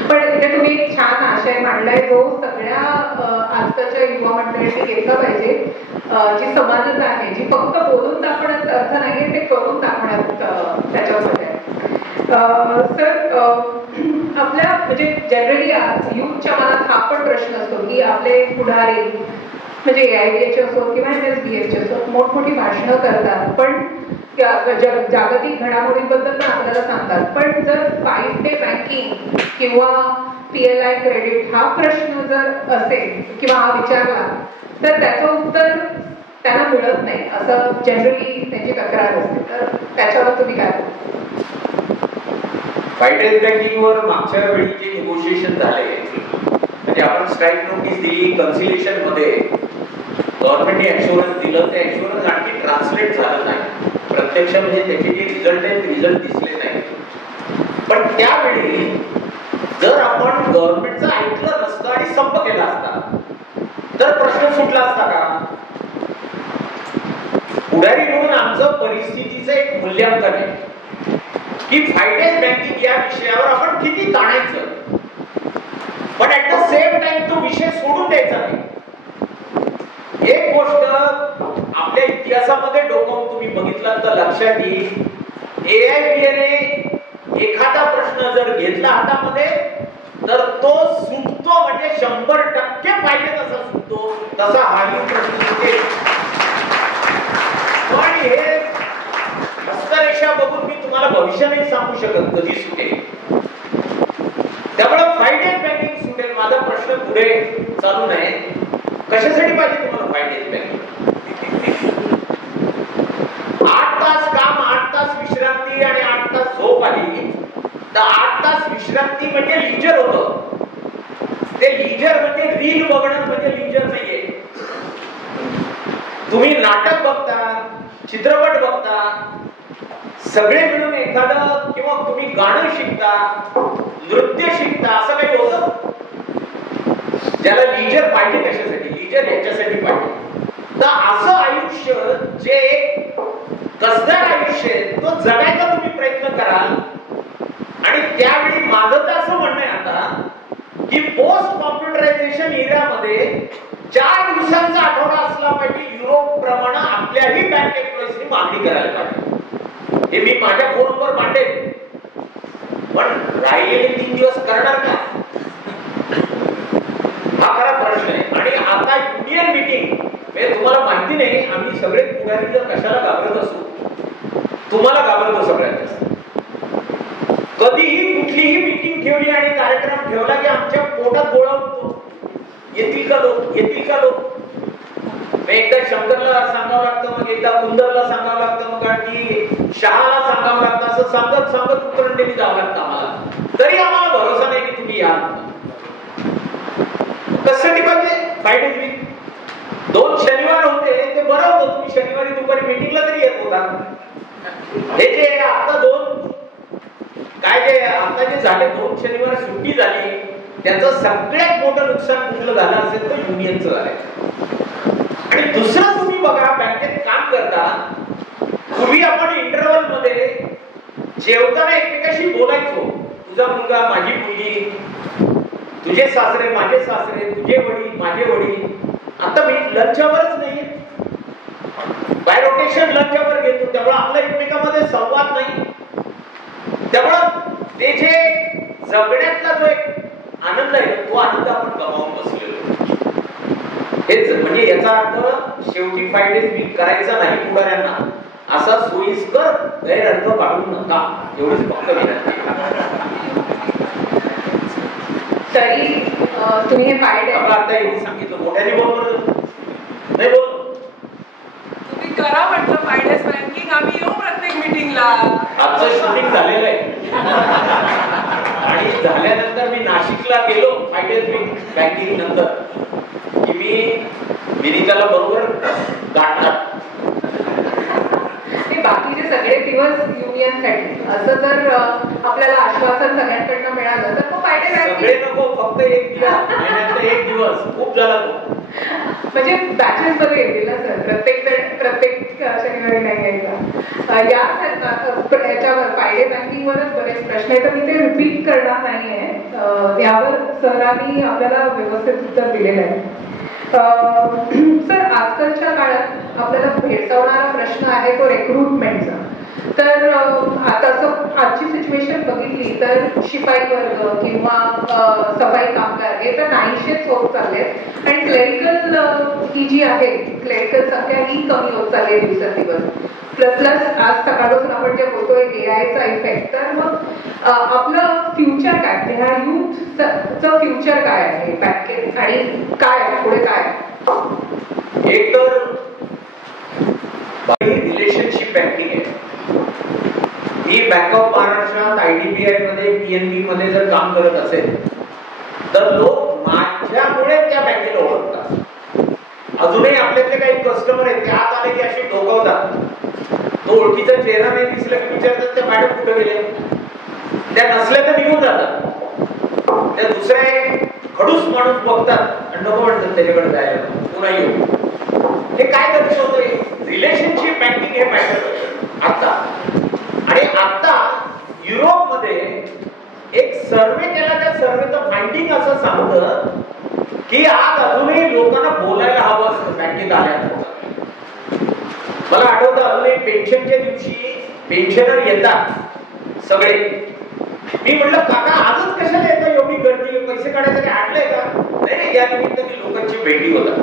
पण इथे तुम्ही छान आशय मांडलाय जो सगळ्या आजकालच्या युवा मंडळींनी घेतला पाहिजे. जी समाजता आहे, जी फक्त बोलून दाखवण्यात अर्थ नाही, ते करून दाखवण्यात त्याच्यामध्ये आहे. सर, आपल्या म्हणजे जनरली युथच्या मनात हा पण प्रश्न असतो की आपले पुढारी म्हणजे AIBH असो किंवा MSBH असो मोठमोठी भाषणं करतात, पण जागतिक घडामोडींबद्दल पण आपल्याला सांगतात, पण जर 5 डे बँकिंग किंवा PLI क्रेडिट हा प्रश्न जर असेल किंवा हा विचारला तर त्याचं उत्तर त्यांना मिळत नाही असं जनरली त्यांची तक्रार असते. तर त्याच्यावर तुम्ही काय बोलता? 5 डे बँकिंग वर मागच्या वेळी जे निगोशिएशन झाले, म्हणजे आपण स्ट्राईक नोटीस दिली, कन्सिलेशन मध्ये गव्हर्नमेंटने ऍश्युरन्स दिलं, ते ऍश्युरन्स आणखी ट्रान्सलेट झालं नाही प्रत्यक्ष, म्हणजे त्याचे जे रिझल्ट आहेत रिझल्ट दिसले नाही. पण त्यावेळी जर आपण गव्हर्नमेंटचं ऐकलं नसतं आणि संप केला असता तर प्रश्न सुटला असता का? पुढारी म्हणून आमचं परिस्थितीचं एक मूल्यांकन आहे की 5 डे बँकिंग या विषयावर आपण किती ताणायचं, पण ऍट द सेम टाइम तो विषय सोडून द्यायचा नाही. एक गोष्ट आपल्या इतिहासामध्ये डोकावून तुम्ही बघितलं तर लक्षात येईल, AIBने एखादा प्रश्न जर घेतला हातामध्ये तर तो सुटतो, म्हणजे 100% पाहिजे तसा सुटतो, तसा हाही प्रश्न सुटेल. पण हे हस्तरेषा बघून मी तुम्हाला भविष्य नाही सांगू शकत कधी सुटेल. त्यामुळे 5 डे बँकिंग सुटेल. माझा प्रश्न पुढे चालू नाही, कशासाठी पाहिजे तुम्हाला 5 डे बँकिंग? 8 तास काम, 8 तास विश्रांती आणि 8 तास झोप आली तर 8 तास विश्रांती म्हणजे लीजर होतं. ते लीजर म्हणजे रील बघणं म्हणजे लीजर नाहीये. तुम्ही नाटक बघता, चित्रपट बघता, सगळे मिळून एखादं, किंवा तुम्ही गाणं शिकता, नृत्य शिकता, असं काही होतं ज्याला लीजर पाहिजे. कशासाठी लीजर? याच्यासाठी पाहिजे. तर असं आयुष्य जे कसदार आयुष्य आहे तो जगायचा तुम्ही प्रयत्न कराल. आणि त्यावेळी माझं तर असं म्हणणं आहे आता की पोस्ट कॉम्प्युटरायझेशन एरियामध्ये 4 दिवसांचा आठवडा असला पाहिजे. युरोप प्रमाणे आपल्याही बँक एम्प्लॉईजनी मागणी करायला पाहिजे. हे मी माझ्या फोनवर मांडेल, पण राहिलेले 3 दिवस करणार का? हा खरा प्रश्न आहे. आणि आता युनियन मीटिंग म्हणजे तुम्हाला माहिती नाही, आम्ही सगळे पुढारी जर कशाला घाबरत असू, तुम्हाला घाबरतो सगळ्यांना. कधीही कुठलीही मीटिंग ठेवली आणि कार्यक्रम ठेवला की आमच्या पोटात गोळा होतो, येतील का लोक, येतील का लोक. एकदा शंकरला सांगावं लागतं, मग एकदा कुंदरला सांगावं लागतं, मग आणखी शहाला सांगावं लागतं. असं सांगत सांगत उतरंडीने जावं लागतं आम्हाला. तरी आम्हाला भरोसा नाही की तुम्ही या. कशासाठी पाहिजे 5 days वीक? 2 शनिवार होते ते बरं होतं, तुम्ही शनिवारी दुपारी मीटिंगला तरी येत होता. हे जे आता 2 काय जे आता जे झाले 2 शनिवार सुट्टी झाली, त्याचं सगळ्यात मोठं नुकसान कुठलं झालं असेल तर युनियनचं झालंय. आणि दुसरं तुम्ही बघा, बँकेत काम करता, पूर्वी आपण इंटरव्हल मध्ये जेवताना एकमेकाशी बोलायचो, तुझा मुलगा माझी मुलगी, तुझे सासरे माझे सासरे, तुझे वडील माझे वडील. आता मी लंचवरच नाहीये, बाय रोटेशन लंचवर घेतो, त्यामुळे आपला एकमेकांमध्ये संवाद नाही. त्यामुळं ते जे जगण्यातला जो एक आनंद आहे तो आनंद आपण गमावून बसलेलो. हेच म्हणजे याचा अर्थ शेवटी 5 days वीक करायचा नाही पुढाऱ्यांना, असा सोयीस्कर गैरअर्थ काढू नका, एवढीच फक्त विनंती. तरी तुम्ही हे 5 days आता यांनी सांगितलं मोठ्याने बोल, नाही बोल, तुम्ही करा म्हटलं 5 days बँकिंग, आम्ही येऊ प्रत्येक मीटिंगला. आजचं शूटिंग झालेलं आहे आणि झाल्यानंतर मी नाशिकला गेलो 5 days वीक बँकिंग नंतर की मी विनीताला बरोबर गाठणार. बाकीचे सगळे दिवस युनियनसाठी असं जर आपल्याला आश्वासन सगळ्यांकडनं मिळालं तर मग 5 days सगळे नको, फक्त 1 दिवस, महिन्यातला 1 दिवस खूप झाला तो. म्हणजे बॅचेस मध्ये येतील ना सर, प्रत्येक शनिवारी नाही यायचा. याच्यावर 5 days बँकिंग वरच बरेच प्रश्न आहेत, तर मी ते रिपीट करणार नाहीये. यावर सरांनी आपल्याला व्यवस्थित उत्तर दिलेलं आहे. सर, आजकालच्या काळात आपल्याला भेडसावणारा प्रश्न आहे तो रिक्रुटमेंटचा. तर आता असं आजची सिच्युएशन बघितली तर शिपाई वर्ग किंवा सफाई कामगार हे तर नाहीशेच होत चाललेत आणि क्लेरिकल ही जी आहे क्लेरिकल संख्या ही कमी होत चालली आहे दिवसेंदिवस. प्लस आज सकाळपासून आपण जे बोलतोय एआयचा इफेक्ट, तर मग आपलं फ्युचर काय, ह्या युथचं फ्युचर काय आहे बँकेत आणि काय पुढे काय? एक तर रिलेशनशिप बँकिंग आहे ही. बँक ऑफ महाराष्ट्रात, IDBI मध्ये, PNB मध्ये जर काम करत असेल तर लोक माझ्यामुळे त्या बँकेला ओळखतात. अजूनही आपल्यातले काही कस्टमर आहेत ते आत आले की असे डोकावतात, तो ओळखीचा चेहरा नाही दिसला की विचारतात त्या मॅडम कुठे गेले, त्या नसल्या तर निघून जातात. त्या दुसऱ्या एक खडूस माणूस बघतात आणि नको म्हणतात त्याच्याकडे जायला, पुन्हा येऊ. हे काय दर्शवतंय? रिलेशनशिप बँकिंग हे मॅटर आता. आणि आता युरोपमध्ये एक सर्वे केला, त्या सर्वेचं फाइंडिंग असं सांगतं की आज अजूनही लोकांना बोलायला हवं असतं बँकेत आल्यानंतर. मला आठवतं अजूनही पेन्शनच्या दिवशी पेन्शनर येतात सगळे. मी म्हटलं काका आजच कशाला येतं, एवढी गर्दी, पैसे काढायचं काय आडलंय का? नाही, या निमित्ताने लोकांची भेटी होतात,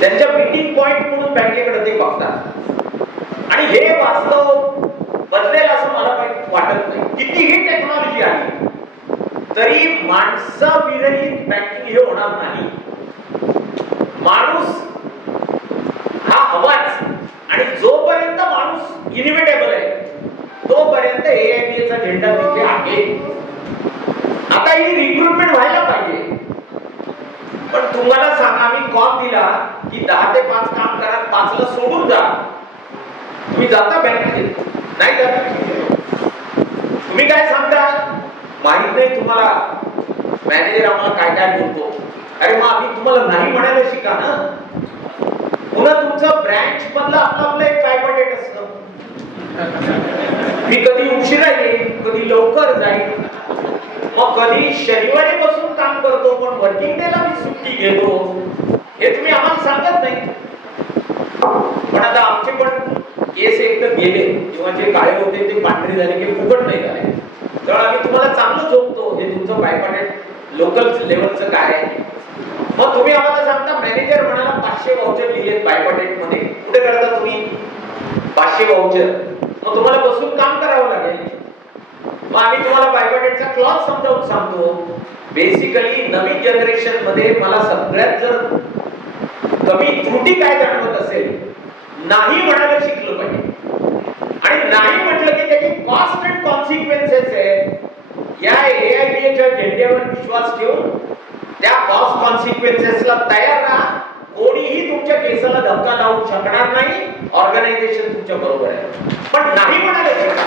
त्यांच्या मीटिंग पॉइंट म्हणून बँकेकडे ते बघतात. आणि हे वास्तव बदलेल असं मला काही वाटत नाही. कितीही टेक्नॉलॉजी आली तरी माणसाविरहित बँकिंग हे होणार नाही. माणूस हा हवाच, आणि जोपर्यंत माणूस इनिव्हिटेबल आहे तोपर्यंत AIBA झेंडा तिथे आहे. आता ही रिक्रुटमेंट व्हायला पाहिजे, पण तुम्हाला सांगा, मी कॉल दिला की 10 ते 5 काम करा, 5 ला सोडून जा. तुम्ही जाता बँकेत? नाही जाता. तुम्ही काय सांगता? माहित नाही तुम्हाला मॅनेजर आम्हाला काय काय बोलतो. अरे मग आम्ही तुम्हाला नाही म्हणायला शिका ना. पुन्हा तुमचं ब्रँच मधलं आपलं एक ट्रायपॉटेट असतं. मी कधी उशिरा येईन, कधी लवकर जाईन, मग कधी शनिवारी बसून काम करतो, पण वर्किंग डेला मी सुट्टी घेतो. हे तुम्ही आम्हाला सांगत नाही. पण आता आमचे पण केस एक तर गेले किंवा जे काळे होते ते पांढरे झाले की फुकट नाही झाले, तर आम्ही तुम्हाला चांगलं झोपतो हे तुमचं बायपार्टेट लोकल लेवलचं काय आहे. मग तुम्ही आम्हाला सांगता मॅनेजर म्हणाला 500 वाउचर लिहिलेत बायपार्टेट मध्ये, कुठे करता तुम्ही 500 वाउचर? मग तुम्हाला बसून काम करावं लागेल. मग आम्ही तुम्हाला बायपार्टेटचा क्लॉज समजावून सांगतो. बेसिकली नवीन जनरेशन मध्ये मला सगळ्यात जर कमी त्रुटी काय जाणवत असेल, नाही म्हणायला शिकलं पाहिजे. आणि नाही म्हटलं की त्याची कॉस्ट अँड कॉन्सिक्वेन्सेस आहे. या AIDAच्या झेंड्यावर विश्वास ठेवून त्या कॉस्ट कॉन्सिक्वेन्सेसला तयार राहा. कोणीही तुमच्या केसाला धक्का लावू शकणार नाही. ऑर्गनायझेशन तुमच्या बरोबर आहे, पण नाही म्हणायला शिका.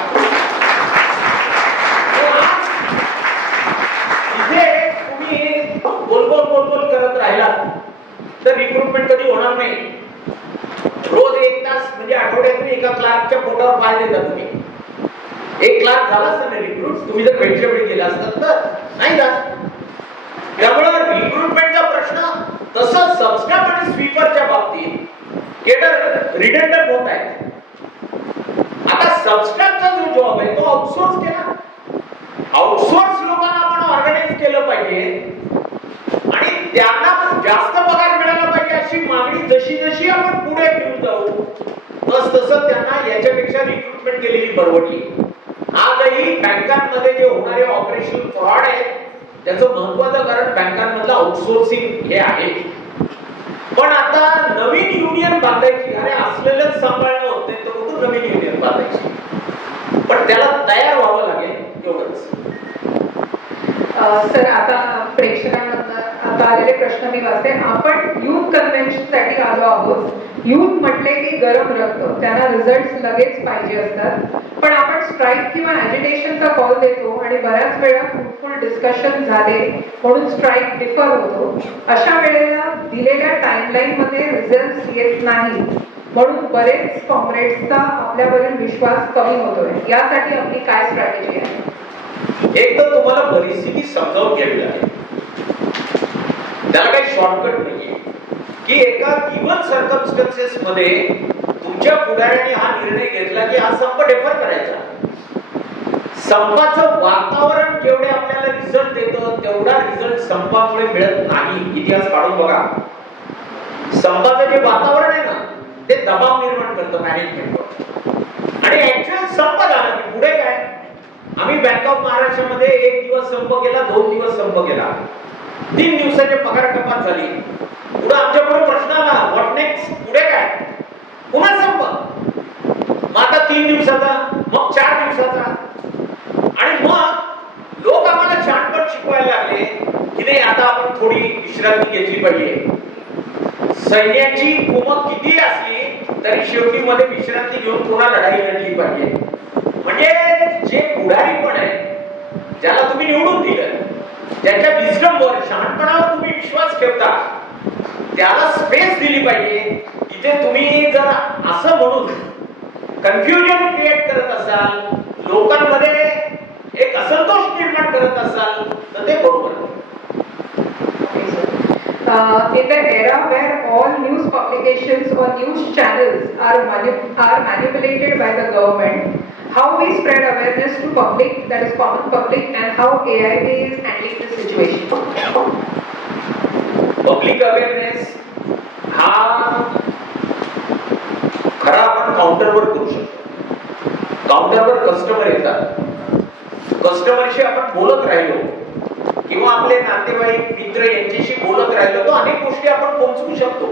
इथे तुम्ही बोल करत राहिला तर रिक्रुटमेंट कधी होणार नाही. रोज 1 तास म्हणजे आठवड्यातून एका क्लार्कच्या पोटावर पाय देता तुम्ही. एक क्लार्क झाला असता ना रिक्रूट, तुम्ही जर वेळच्या वेळी केला असतात तर नाही जात. त्यामुळे रिक्रुटमेंटचा प्रश्न तसं सबस्टाफ आणि स्वीपरच्या बाबतीत केडर रिडंडंट होत आहे. आता सबस्टाफचा जो जॉब आहे तो आउटसोर्स केला. आउटसोर्स लोकांना आपण ऑर्गनाइज केलं पाहिजे आणि त्यांना जास्त पगार मिळाला पाहिजे अशी मागणी जशी जशी आपण पुढे घेऊन जाऊ तसं त्यांना याच्यापेक्षा रिक्रुटमेंट केलेली परवडली. आजही बँकांमध्ये जे होणारे ऑपरेशनल फ्रॉड आहे त्याचं महत्वाचं कारण बँकांमधलं आउटसोर्सिंग हे आहे. पण आता नवीन युनियन बांधायची, अरे असलेलंच सांभाळणं होत नाही तर कुठून नवीन युनियन बांधायची, पण त्याला तयार व्हावं लागेल एवढंच. सर आता प्रेक्षकांना आता आलेले प्रश्न मी वाचते. आपण युथ कन्व्हेन्शन साठी आलो आहोत. युथ म्हटले की गरम रक्त, त्यांना रिझल्ट लगेच पाहिजे असतात, पण आपण स्ट्राईक किंवा ॲजिटेशनचा कॉल देतो आणि बऱ्याच वेळा फ्रुटफुल डिस्कशन झाले म्हणून स्ट्राईक डिफर होतो. अशा वेळेला दिलेल्या टाइमलाईन मध्ये रिझल्ट येत नाही म्हणून बरेच कॉम्रेड्सचा आपल्यावरील विश्वास कमी होतोय. यासाठी आपली काय स्ट्रॅटेजी आहे? एक तर तुम्हाला परिस्थिती समजावून घ्यावी लागेल. त्याला काही शॉर्टकट नाहीये की एका गिवन सर्कमस्टन्सेस मध्ये तुमच्या पुढाऱ्याने हा निर्णय घेतला की हा संप डेफर करायचा. संपाचं वातावरण जेवढे आपल्याला रिझल्ट देतं तेवढा रिझल्ट संपामुळे मिळत नाही. इतिहास काढून बघा. संपाचं जे वातावरण आहे ना ते दबाव निर्माण करतं मॅनेजमेंटवर आणि ऍक्च्युअल संप झाला की पुढे काय. आम्ही बँक ऑफ महाराष्ट्रामध्ये 1 दिवस संप केला, 2 दिवस संप केला, 3 दिवसाची पगार कपात झाली. पुढे आमच्या पुढे प्रश्न आला व्हॉट नेक्स्ट, पुढे काय, पुन्हा संप. मग आता 3 दिवसाचा, मग 4 दिवसाचा आणि मग लोक आम्हाला छानपण शिकवायला लागले की नाही आता आपण थोडी विश्रांती घेतली पाहिजे. सैन्याची कुमक किती असली तरी शेवटी मध्ये विश्रांती घेऊन पुन्हा लढाई लढली पाहिजे. म्हणजे जे पुढारी पण आहे, ज्याला तुम्ही निवडून दिलं, ज्याच्या विजडमवर शहाणपणावर तुम्ही विश्वास ठेवता, त्याला स्पेस दिली पाहिजे. तिथे तुम्ही जर असं म्हणून कन्फ्युजन क्रिएट करत असाल, लोकांमध्ये एक असंतोष निर्माण करत असाल तर ते बरोबर नाही. In the era where all news publications or news channels are manipulated by the government, how we spread awareness to public, that is common public, and how AIB is handling this situation? Public awareness हा खरा आपण काउंटरवर करू शकतो. काउंटरवर customer येतात, कस्टमरशी आपण बोलत राहिलो किंवा आपले नातेवाईक मित्र यांच्याशी बोलत राहिलो तर अनेक गोष्टी आपण पोहोचवू शकतो.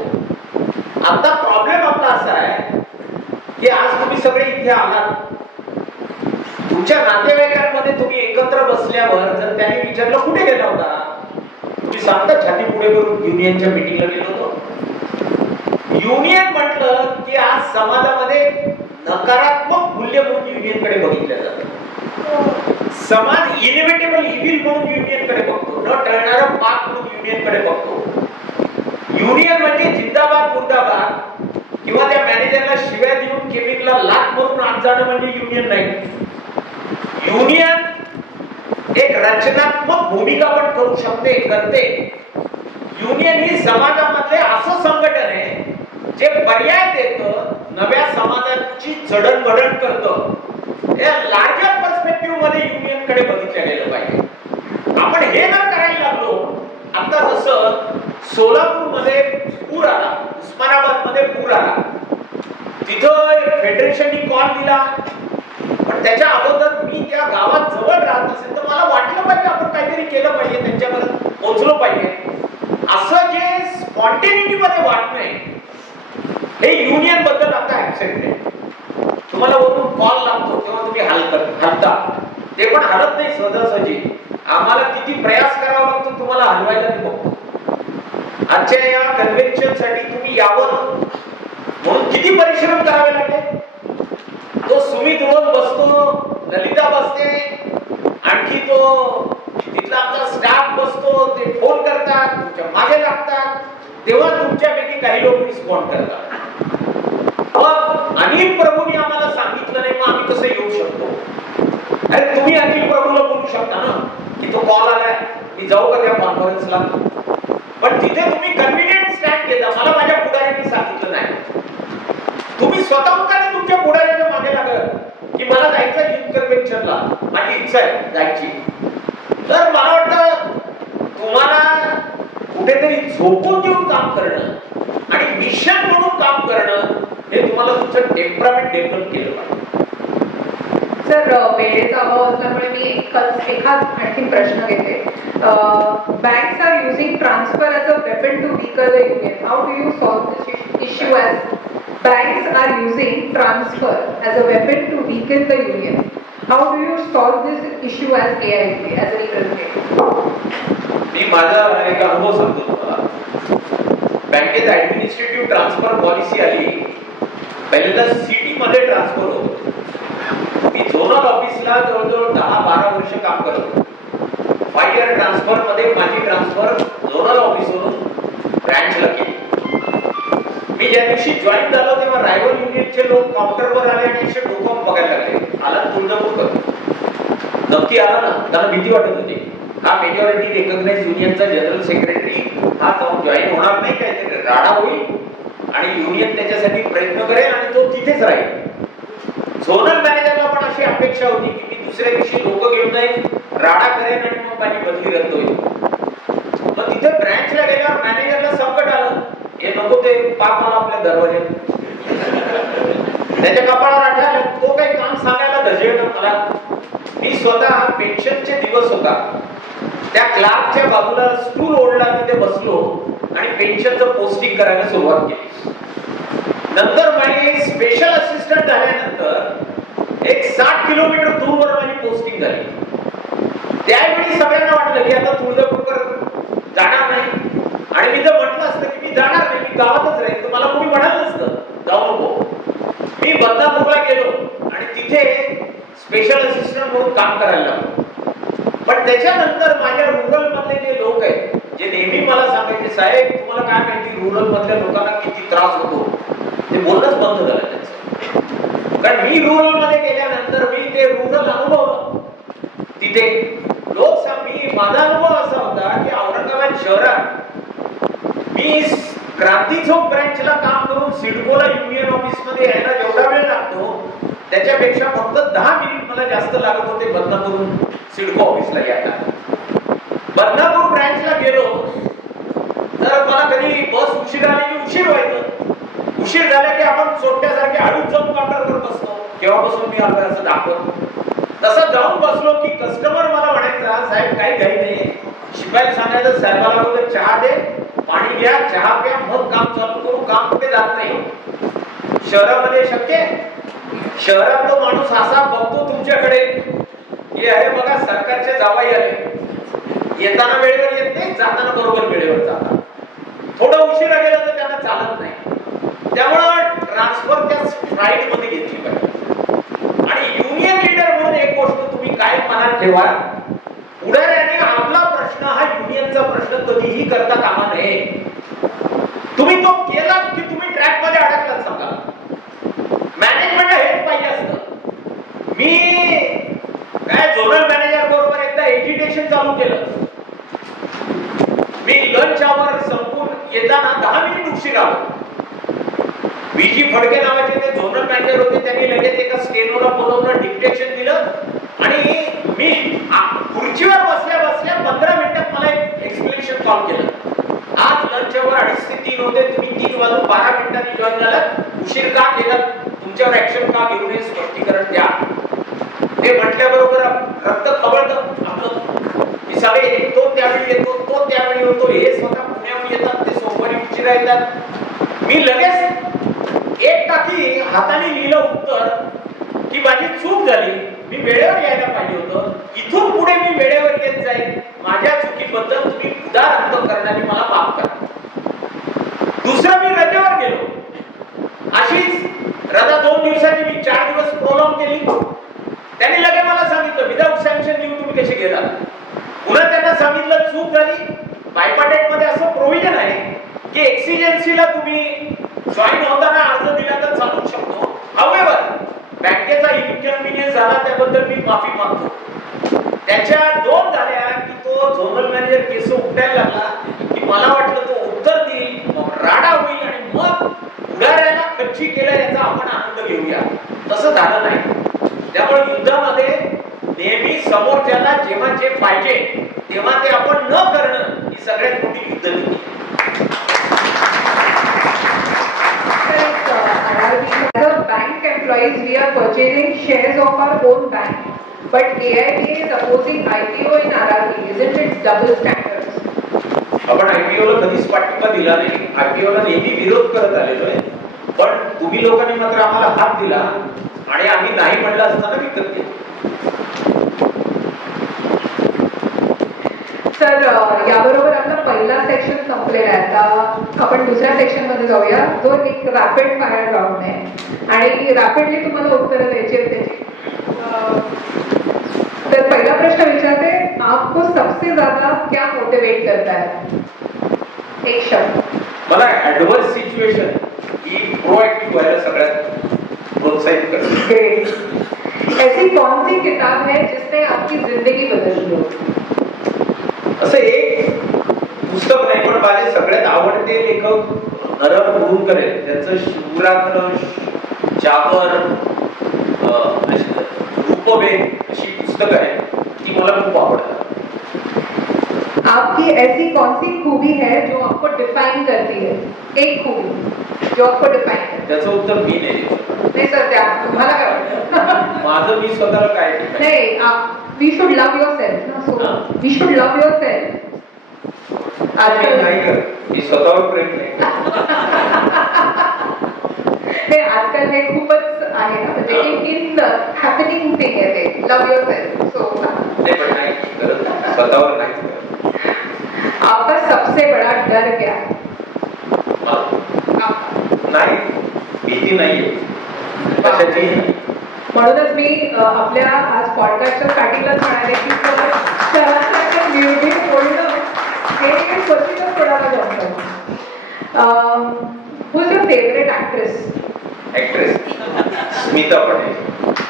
आता प्रॉब्लेम आपला असा आहे की आज तुम्ही सगळे इथे आलात, तुमच्या नातेवाईकांमध्ये तुम्ही एकत्र बसल्यावर जर त्यांनी विचारलं कुठे गेला होता, तुम्ही सांगता छाती पुढे करून युनियनच्या मीटिंगला गेलो होतो. युनियन म्हटलं की आज समाजामध्ये नकारात्मक मूल्य म्हणून युनियनकडे बघितलं जातं. समाज इनएव्हिटेबल इव्हिल म्हणून युनियनकडे बघतो, न टळणारा पाप म्हणून युनियनकडे बघतो. युनियन म्हणजे जिंदाबाद मुर्दाबाद किंवा त्या मॅनेजरला शिव्या देऊन केबिनला लाथ मारून आत जाणं म्हणजे युनियन नाही. युनियन एक रचनात्मक भूमिका पण करू शकते, करते. युनियन ही समाजामधले असं संघटन आहे जे पर्याय देतं, नव्या समाजाची जडणघडण करतं, या लार्जर पर्स्पेक्टिव्ह मध्ये युनियन कडे बघितलं गेलं पाहिजे. आपण हे जर करायला लागलो, आता जसं सोलापूर मध्ये पूर आला, उस्मानाबाद मध्ये पूर आला, तिथं फेडरेशननी कॉल दिला, पण त्याच्या अगोदर मी त्या गावात जवळ राहत असेल तर मला वाटलं पाहिजे आपण काहीतरी केलं पाहिजे, त्यांच्यापर्यंत पोहोचलो पाहिजे. असं जे स्पॉन्टेनिटी मध्ये वाटणं हे युनियन बद्दल आता ऍक्सेप्ट आहे. तुम्हाला वरून कॉल लागतो तेव्हा तुम्ही हलता, ते पण हलत नाही सहजासहजी. आम्हाला किती प्रयास करावा लागतो तुम्हाला हलवायला ते बघतो. आजच्या या कन्व्हेन्शन साठी तुम्ही यावं म्हणून किती परिश्रम करावे लागले. तो सुमित रोज बसतो, ललिता बसते, आणखी तो तिथला आमचा स्टाफ बसतो, ते फोन करतात, तुमच्या मागे लागतात, तेव्हा तुमच्यापैकी काही लोक रिस्पॉन्ड करतात. मग अनिल प्रभूंनी आम्हाला सांगितलं नाही, मग आम्ही कसं येऊ शकतो? अरे तुम्ही अनिल प्रभूला बोलू शकता ना की तो कॉल आलाय, मी जाऊ का त्या कॉन्फरन्सला? पण तिथे तुम्ही कन्व्हिनियंट स्टँड घेता. मला माझ्या पुढाऱ्यांनी सांगितलं नाही. तुम्ही स्वतःहून तुमच्या पुढाऱ्याच्या मागे लागत की मला जायचं युथ कन्व्हेन्शनला, माझी इच्छा आहे जायची. तर मला वाटतं तुम्हाला कुठेतरी झोपून देऊन काम करणं आणि मिशन म्हणून काम करणं हे तुम्हाला तुमचं टेम्परामेंट डेव्हलप केलं पाहिजे. सर, वेळेचा अभाव असल्यामुळे मी एखाद आणखी प्रश्न घेते. Banks are using transfer as a weapon to weaker the union. How do you solve this issue as banks are using transfer as a weapon to weaken the union? How do you solve this issue as AIP, as a representative? मी माझा एक अनुभव सांगतो तुम्हाला. बँकेत administrative transfer policy आली, पहिल्यांदा city मध्ये transfer होतो. मी झोनल ऑफिसला जवळजवळ 10-12 वर्ष काम करत होतो. 5 इयर ट्रान्सफर मध्ये माझी ट्रान्सफर झोनल ऑफिसवरून ब्रँचला केली. मी ज्या दिवशी जॉईन झालो तेव्हा रायव्हल युनियनचे लोक काउंटरवर आले आणि असे डोकं बघायला लागले, आला तुळजापूरकर नक्की आला ना? त्यांना भीती वाटत होती. हा मेजॉरिटी रेकॉग्नाइज युनियनचा जनरल सेक्रेटरी, हा जाऊन जॉईन होणार नाही, काहीतरी राडा होईल आणि युनियन त्याच्यासाठी प्रयत्न करेल आणि तो तिथेच राहील. झोनल मॅनेजरला पण अशी अपेक्षा होती की मी दुसऱ्या दिवशी लोक घेऊन जाईल, राडा करेन आणि मग माझी बदली रद्द होईल. मग तिथे ब्रँचला गेल्यावर मॅनेजरला संकट आलं, हे नको ते पाक मला आपल्या दरवाजे. त्याच्या कपाळावर आठवलं, तो काही काम सांगायला धजेल मला. मी स्वतः पेन्शनचे दिवस होता, त्या क्लार्कच्या बाजूला स्टूल ओढला, तिथे बसलो आणि पेन्शनचं पोस्टिंग करायला सुरुवात केली. नंतर माझी स्पेशल असिस्टंट झाल्यानंतर एक 60 किलोमीटर दूरवर माझी पोस्टिंग झाली. त्यावेळी सगळ्यांना वाटलं की आता तुळजापूरकर जाणार नाही, आणि मी जर म्हटलं असतं की मी जाणार नाही, मी गावातच राहील, तर मला कोणी म्हणाल नसतं जाऊ नको. मी बदनापूरला गेलो आणि तिथे स्पेशल असिस्टंट म्हणून काम करायला लागलो. पण त्याच्यानंतर माझ्या रुरल मधले जे लोक आहेत, जे नेहमी मला सांगायचे, साहेब तुम्हाला काय माहिती रुरल मधल्या लोकांना किती त्रास होतो, ते बोलणंच बंद झालं त्यांचं. कारण मी रुरल मध्ये गेल्यानंतर मी ते रुरल अनुभवलं. तिथे लोक माझा अनुभव असा होता की औरंगाबाद शहरात मी क्रांती चौक ब्रँचला काम करून सिडकोला युनियन ऑफिस मध्ये यायला जेवढा वेळ लागतो त्याच्यापेक्षा फक्त 10 मिनिट मला जास्त लागत होते बदनापूरहून सिडको ऑफिसला यायला. बदनापूर ब्रँचला गेलो तर मला कधी बस उशीर आली की उशीर व्हायचं. उशीर झाला की आपण सोट्यासारखे हळूच जाऊन काउंटरवर बसतो, केव्हापासून मी आलोय असं दाखवतो. तसं जाऊन बसलो की कस्टमर मला म्हणायचा, साहेब काही घाई नाही, शिपाई सांगायचं साहेबाला बोलतो चहा दे, पाणी घ्या, चहा प्या, मग काम चालू करू, काम कुठे जात नाही. शहरामध्ये शक्य आहे. शहरात तो माणूस असा बघतो तुमच्याकडे की अरे बघा सरकारचे जावाई आले, येताना वेळेवर येत नाही, जाताना बरोबर वेळेवर जातात. थोडं उशिरा गेलं तर त्यांना चालत नाही. त्यामुळं ट्रान्सफर त्या स्ट्राईक मध्ये घेतली पाहिजे. आणि युनियन लीडर म्हणून एक गोष्ट तुम्ही काय मनात ठेवा, पुढाऱ्याने आपला प्रश्न हा युनियनचा प्रश्न कधीही करता कामा नये. तुम्ही तो केला की तुम्ही ट्रॅक मध्ये अडकलात सांगा. मॅनेजमेंट हेच पाहिजे असतं. मी काय झोनल मॅनेजर बरोबर एकदा एज्युटेशन चालू केलं. मी लंच आवर संपून येताना 10 मिनिट उशीर आलो. VG फडके नावाचे ते झोनल मॅनेजर होते, त्यांनी लगेच एका स्टेनोला बोलवलं, डिक्टेशन दिलं आणि मी खुर्चीवर बसल्या बसल्या 15 मिनिटात मला एक एक्सप्लेनेशन कॉल केलं. आज लंचवर 2:30 ते 3 होते, तुम्ही 3 वाजून 12 मिनिटांनी जॉईन झालात, उशीर का केला, तुमच्यावर ऍक्शन का घेऊन हे स्पष्टीकरण द्या. ते म्हटल्याबरोबर रक्त खवळतं आपलं. की सगळे तो त्यावेळी येतो, तो त्यावेळी होतो, हे स्वतः पुण्याहून येतात, ते सोमवारी उशिरा येतात. मी लगेच एक टाकी हाताने लिहिलं उत्तर की माझी चूक झाली, मी वेळेवर यायला पाहिजे होतं, इथून पुढे मी वेळेवर येत जाईल, माझ्या चुकीबद्दल तुम्ही उदार अंतःकरणाने मला माफ करा. दुसरं मी रजेवर गेलो. अशीच रजा 2 दिवसाची मी 4 दिवस प्रोलॉंग केली. त्यांनी लगेच मला सांगितलं विदाउट सँक्शन लिव्ह तुम्ही कसे गेला. पुन्हा त्यांना सांगितलं चूक झाली. बायपाटेट मध्ये असं प्रोव्हिजन आहे की एक्सिजेन्सीला तुम्ही जॉईन होताना अर्ज दिला तर चालू शकतो. हाऊएव्हर बँकेचा इनकन्व्हिनियन्स झाला त्याबद्दल मी माफी मागतो. त्याच्या 2 झाल्या की तो झोनल मॅनेजर केस उठायला लागला की मला वाटलं तो उत्तर देईल, मग राडा होईल आणि मग उडाऱ्याला खच्ची केला याचा आपण आनंद घेऊया. तसं झालं नाही. त्यामुळे युद्धामध्ये नेहमी समोरच्याला जेव्हा जे पाहिजे तेव्हा ते आपण न करणं ही सगळ्यात मोठी युद्धनीती. Bank employees, we are purchasing shares of our own bank, but AIA is opposing IPO in RRB. Isn't it double standards? आपण IPO ला कधीच पाठिंबा दिला नाही. IPO ला नेहमी विरोध करत आलेलो आहे. पण तुम्ही लोकांनी मात्र आम्हाला हात दिला आणि आम्ही नाही म्हटलं असताना विकत घेतलं. सर, याबरोबर आपला पहिला सेक्शन संपलेला आहे. आता आपण दुसऱ्या सेक्शन मध्ये जाऊया, जो एक रॅपिड फायर राऊंड आहे आणि रॅपिडली तुम्हाला उत्तरं द्यायची आहेत त्याची. तर पहिला प्रश्न विचारते, आपको सबसे ज्यादा क्या मोटिवेट करता है? एक शब्द. मला ऍडव्हर्स सिच्युएशन ही प्रोएक्टिव्ह व्हायला सगळ्यात प्रोत्साहित करते. ऐसी कौन सी किताब है जिसने आपकी जिंदगी बदल दी? असं एक पुस्तक नाही, पण माझे सगळ्यात आवडते लेखक नरम मुरुडकर आहेत. त्यांचं शिवरात्र, जागर, रूपभेद अशी पुस्तकं आहेत, ती मला खूप आवडतात. आपकी ऐसी कौन सी खूबी है जो आपको डिफाइन करती है? एक खूबी जो आपको डिफाइन करते. त्याचं उत्तर मी नाही सर, त्या तुम्हाला काय वाटतं? माझं मी स्वतःला काय नाही, वी शुड लव योरसेल्फ ना. So we should love yourself. नाही करत मी स्वतःवर प्रेम नाही. आजकाल हे खूपच आहे ना, म्हणजे इन हॅपनिंग थिंग आहे ते, लव योरसेल्फ. सो नाही करत, स्वतःवर नाही करत. आपका सबसे बड़ा डर क्या है? नाही, भीती नाहीये कशाची. म्हणूनच मी आपल्या आज पॉडकास्टच्या स्टार्टिंगलाच म्हणाले की शहरासारखं म्युझिक बोलणं हे क्वचितच कोणाला जमतं. Who is your favourite actress? Smita Patel.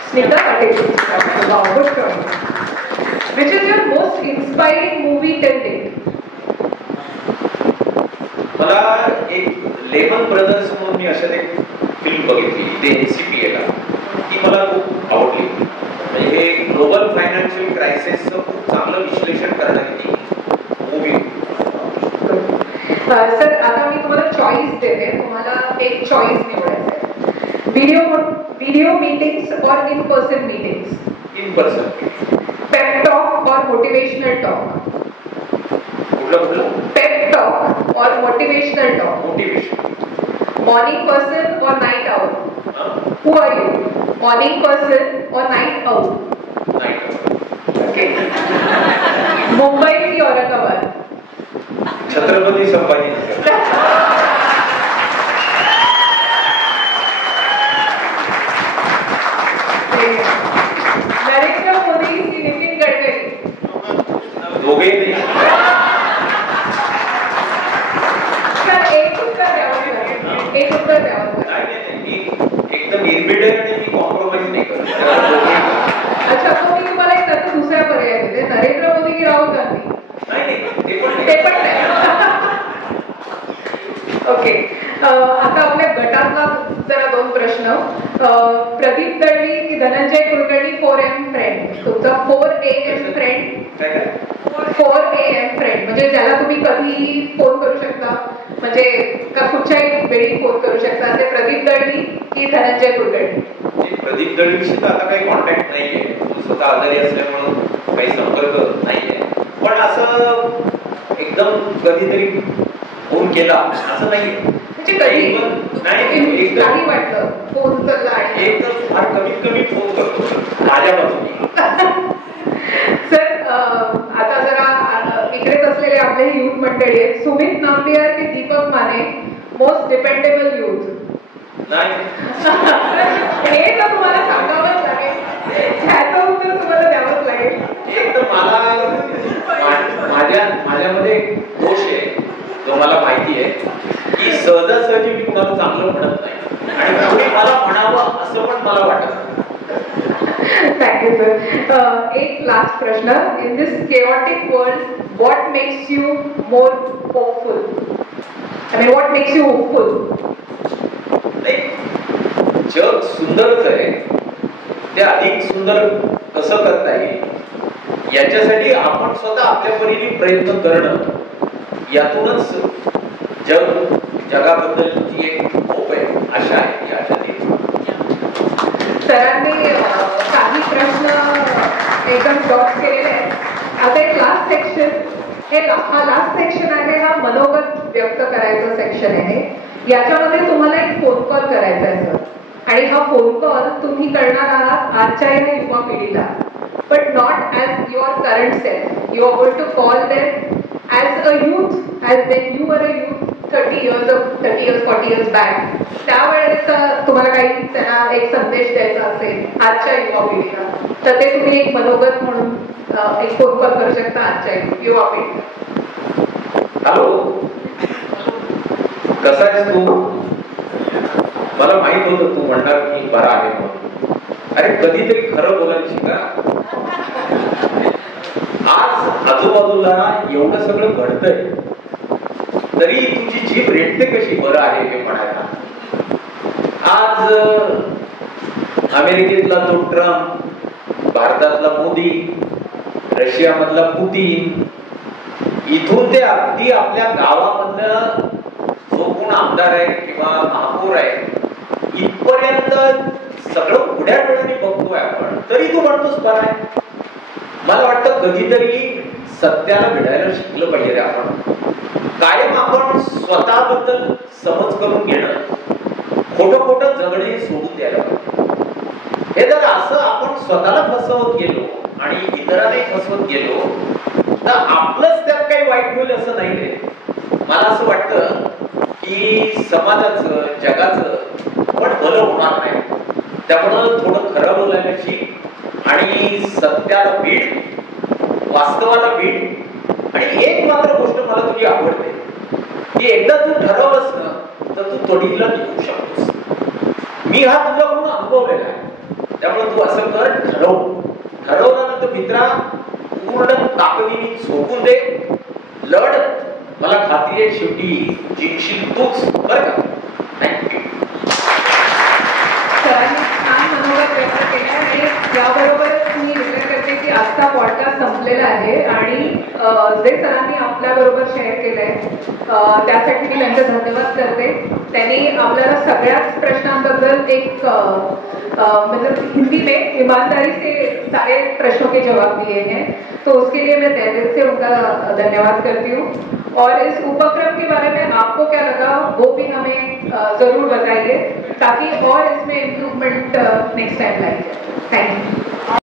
Smita Patel. Good choice. Which is your most inspiring movie till date? मला एक लेमन ब्रदर्स म्हणून मी अशा एक फिल्म बघितली, ते NCPA ला, ती मला खूप आवडली. म्हणजे हे ग्लोबल फायनान्शियल क्रायसिसचं खूप चांगलं विश्लेषण करणारी ती मूवी. सर, आता मी तुम्हाला चॉईस देते, तुम्हाला एक चॉईस निवडायचं आहे. व्हिडिओ मीटिंग्स और in person meetings? In person. Pep talk और मोटिवेशनल टॉक? कुठलं? पेप टॉक और motivational talk? Motivation. Morning person और night owl? Who are you? Morning person or night owl? Night owl. Okay. Mumbai की औरंगाबाद? छत्रपती संभाजीनगर. नरेंद्र मोदी की नितिन गडकरी? दोघे नाही. एक उत्तर द्यावं. एक उत्तर द्यावं. एकदम निर्भीड आहे आणि मी कॉम्प्रोमाइज नाही करत. अच्छा, तो मी तुम्हाला एक त्याचा दुसरा पर्याय देते, नरेंद्र मोदी की राहुल गांधी? नाही, ते पण नाही. ओके, आता आपल्या गटातला प्रश्न, प्रदीप दळवी की धनंजय कुलकर्णी 4AM फ्रेंड. तुमचा 4AM फ्रेंड, 4AM फ्रेंड म्हणजे ज्याला तुम्ही कधीही फोन करू शकता, म्हणजे का कुठच्याही वेळी फोन करू शकता, ते प्रदीप दळवी की धनंजय कुलकर्णी? प्रदीप दळवीशी तर आता काही कॉन्टॅक्ट नाहीये, तो स्वतः आजारी असल्यामुळं काही संपर्क नाहीये. पण असं एकदम कधीतरी फोन केला असं नाहीये, म्हणजे कधी नाही काही वाटलं फोन उचलला आणि एकदम फार कमीत कमी फोन करतो माझ्या बाजूने. सर आता जरा इकडेच असलेले आपले युथ मंडळी आहेत, सुमित नांबियार की Deepak Mane most dependable youth? नाही हे तर तुम्हाला सांगावंच लागेल, ह्याचं उत्तर तुम्हाला द्यावंच लागेल. एक तर मला माझ्यामध्ये एक दोष आहे जो मला माहिती आहे की सहजासहजी मी कुणाला चांगलं म्हणत नाही आणि कोणी मला म्हणावं असं पण मला वाटत नाही. Thank you sir. एक लास्ट प्रश्न, in this chaotic world, what makes you more hopeful? I mean, what makes you hopeful? जग सुंदरच आहे, ते अधिक सुंदर कसं करता येईल याच्यासाठी आपण स्वतः आपल्या परीने प्रयत्न करणं, यातूनच जगाबद्दलची एक होप आहे, आशा आहे. यासाठी सरांनी काही प्रश्न एकदम डॉट केलेले आहेत. आता एक लास्ट सेक्शन, हा लास्ट सेक्शन आहे, हा मनोगत व्यक्त करायचं सेक्शन आहे. याच्यामध्ये तुम्हाला एक फोन कॉल करायचा आहे सर, आणि हा फोन कॉल तुम्ही करणार आहात आजच्या या युवा पिढीला, but not as your current self. You are going to call them as a youth, as when you were a youth 30 years, 40 years back. त्यावेळेस तुम्हाला काही त्यांना एक संदेश द्यायचा असेल आजच्या युवा पिढीला, तर ते तुम्ही एक मनोगत म्हणून एक फोन कॉल करू शकता आजच्या युवा पिढीला. हॅलो, कसा आहेस तू? मला माहित होतं तू म्हणणार की बरा आहे म्हणून. अरे कधीतरी खरं बोलायला शिका. आज आजूबाजूला एवढं सगळं घडतंय तरी तुझी जीभ रेटते कशी बरं आहे हे म्हणायला. आज अमेरिकेतला तो ट्रम्प, भारतातला मोदी, रशियामधला पुतीन, इथून ते अगदी आपल्या गावामधलं जो कोण आमदार आहे किंवा महापौर आहे इथपर्यंत सगळं उघड्या डोळ्यांनी बघतोय आपण, तरी तू म्हणतोस बरं आहे. मला वाटतं कधीतरी सत्याला भिडायला शिकलं पाहिजे रे आपण. कायम आपण स्वतःबद्दल समज करून घेणं, खोटं खोटं जगणं हे सोडून द्यायला पाहिजे. हे जर असं आपण स्वतःला फसवत गेलो आणि इतरांनाही फसवत गेलो तर आपलंच त्यात काही वाईट होईल असं नाही रे. मला असं वाटतं की समाजाचं, जगाचं पण भलं होणार नाही. त्यामुळं थोडं खरं बोलायला शिक आणि सत्याला भीड, वास्तवाला भीड. आणि एक मात्र गोष्ट मला तुझी आवडते की एकदा तू ठरवलंस ना तर तू तडीला निघू शकतोस. मी हा तुझ्याकडून अनुभवलेला आहे. त्यामुळे तू असं कर, ठरवल्यानंतर मित्रा पूर्ण ताकदीने झोपून दे, लढ. मला खात्री आहे शेवटी जिंकशील तूच, बरं का. थँक्यू. सरांनी छान मनोगत व्यक्त केलं आणि याबरोबरच मी विचार करते की आजचा पॉडकास्ट संपलेला आहे आणि जे सरांनी आपल्या बरोबर शेअर केलंय त्यासाठी मी त्यांचे धन्यवाद करते. त्यांनी आपल्याला सगळ्याच प्रश्नांबद्दल एक मतलब हिंदी में ईमानदारी से सारे प्रश्नों के जवाब दिए हैं, तो उसके लिए मैं तहे दिल से उनका धन्यवाद करती हूँ. और इस उपक्रम के बारे में आपको क्या लगा वो भी हमें जरूर बताइए ताकि और इसमें इम्प्रूवमेंट नेक्स्ट टाइम लाई जाए. Thank you.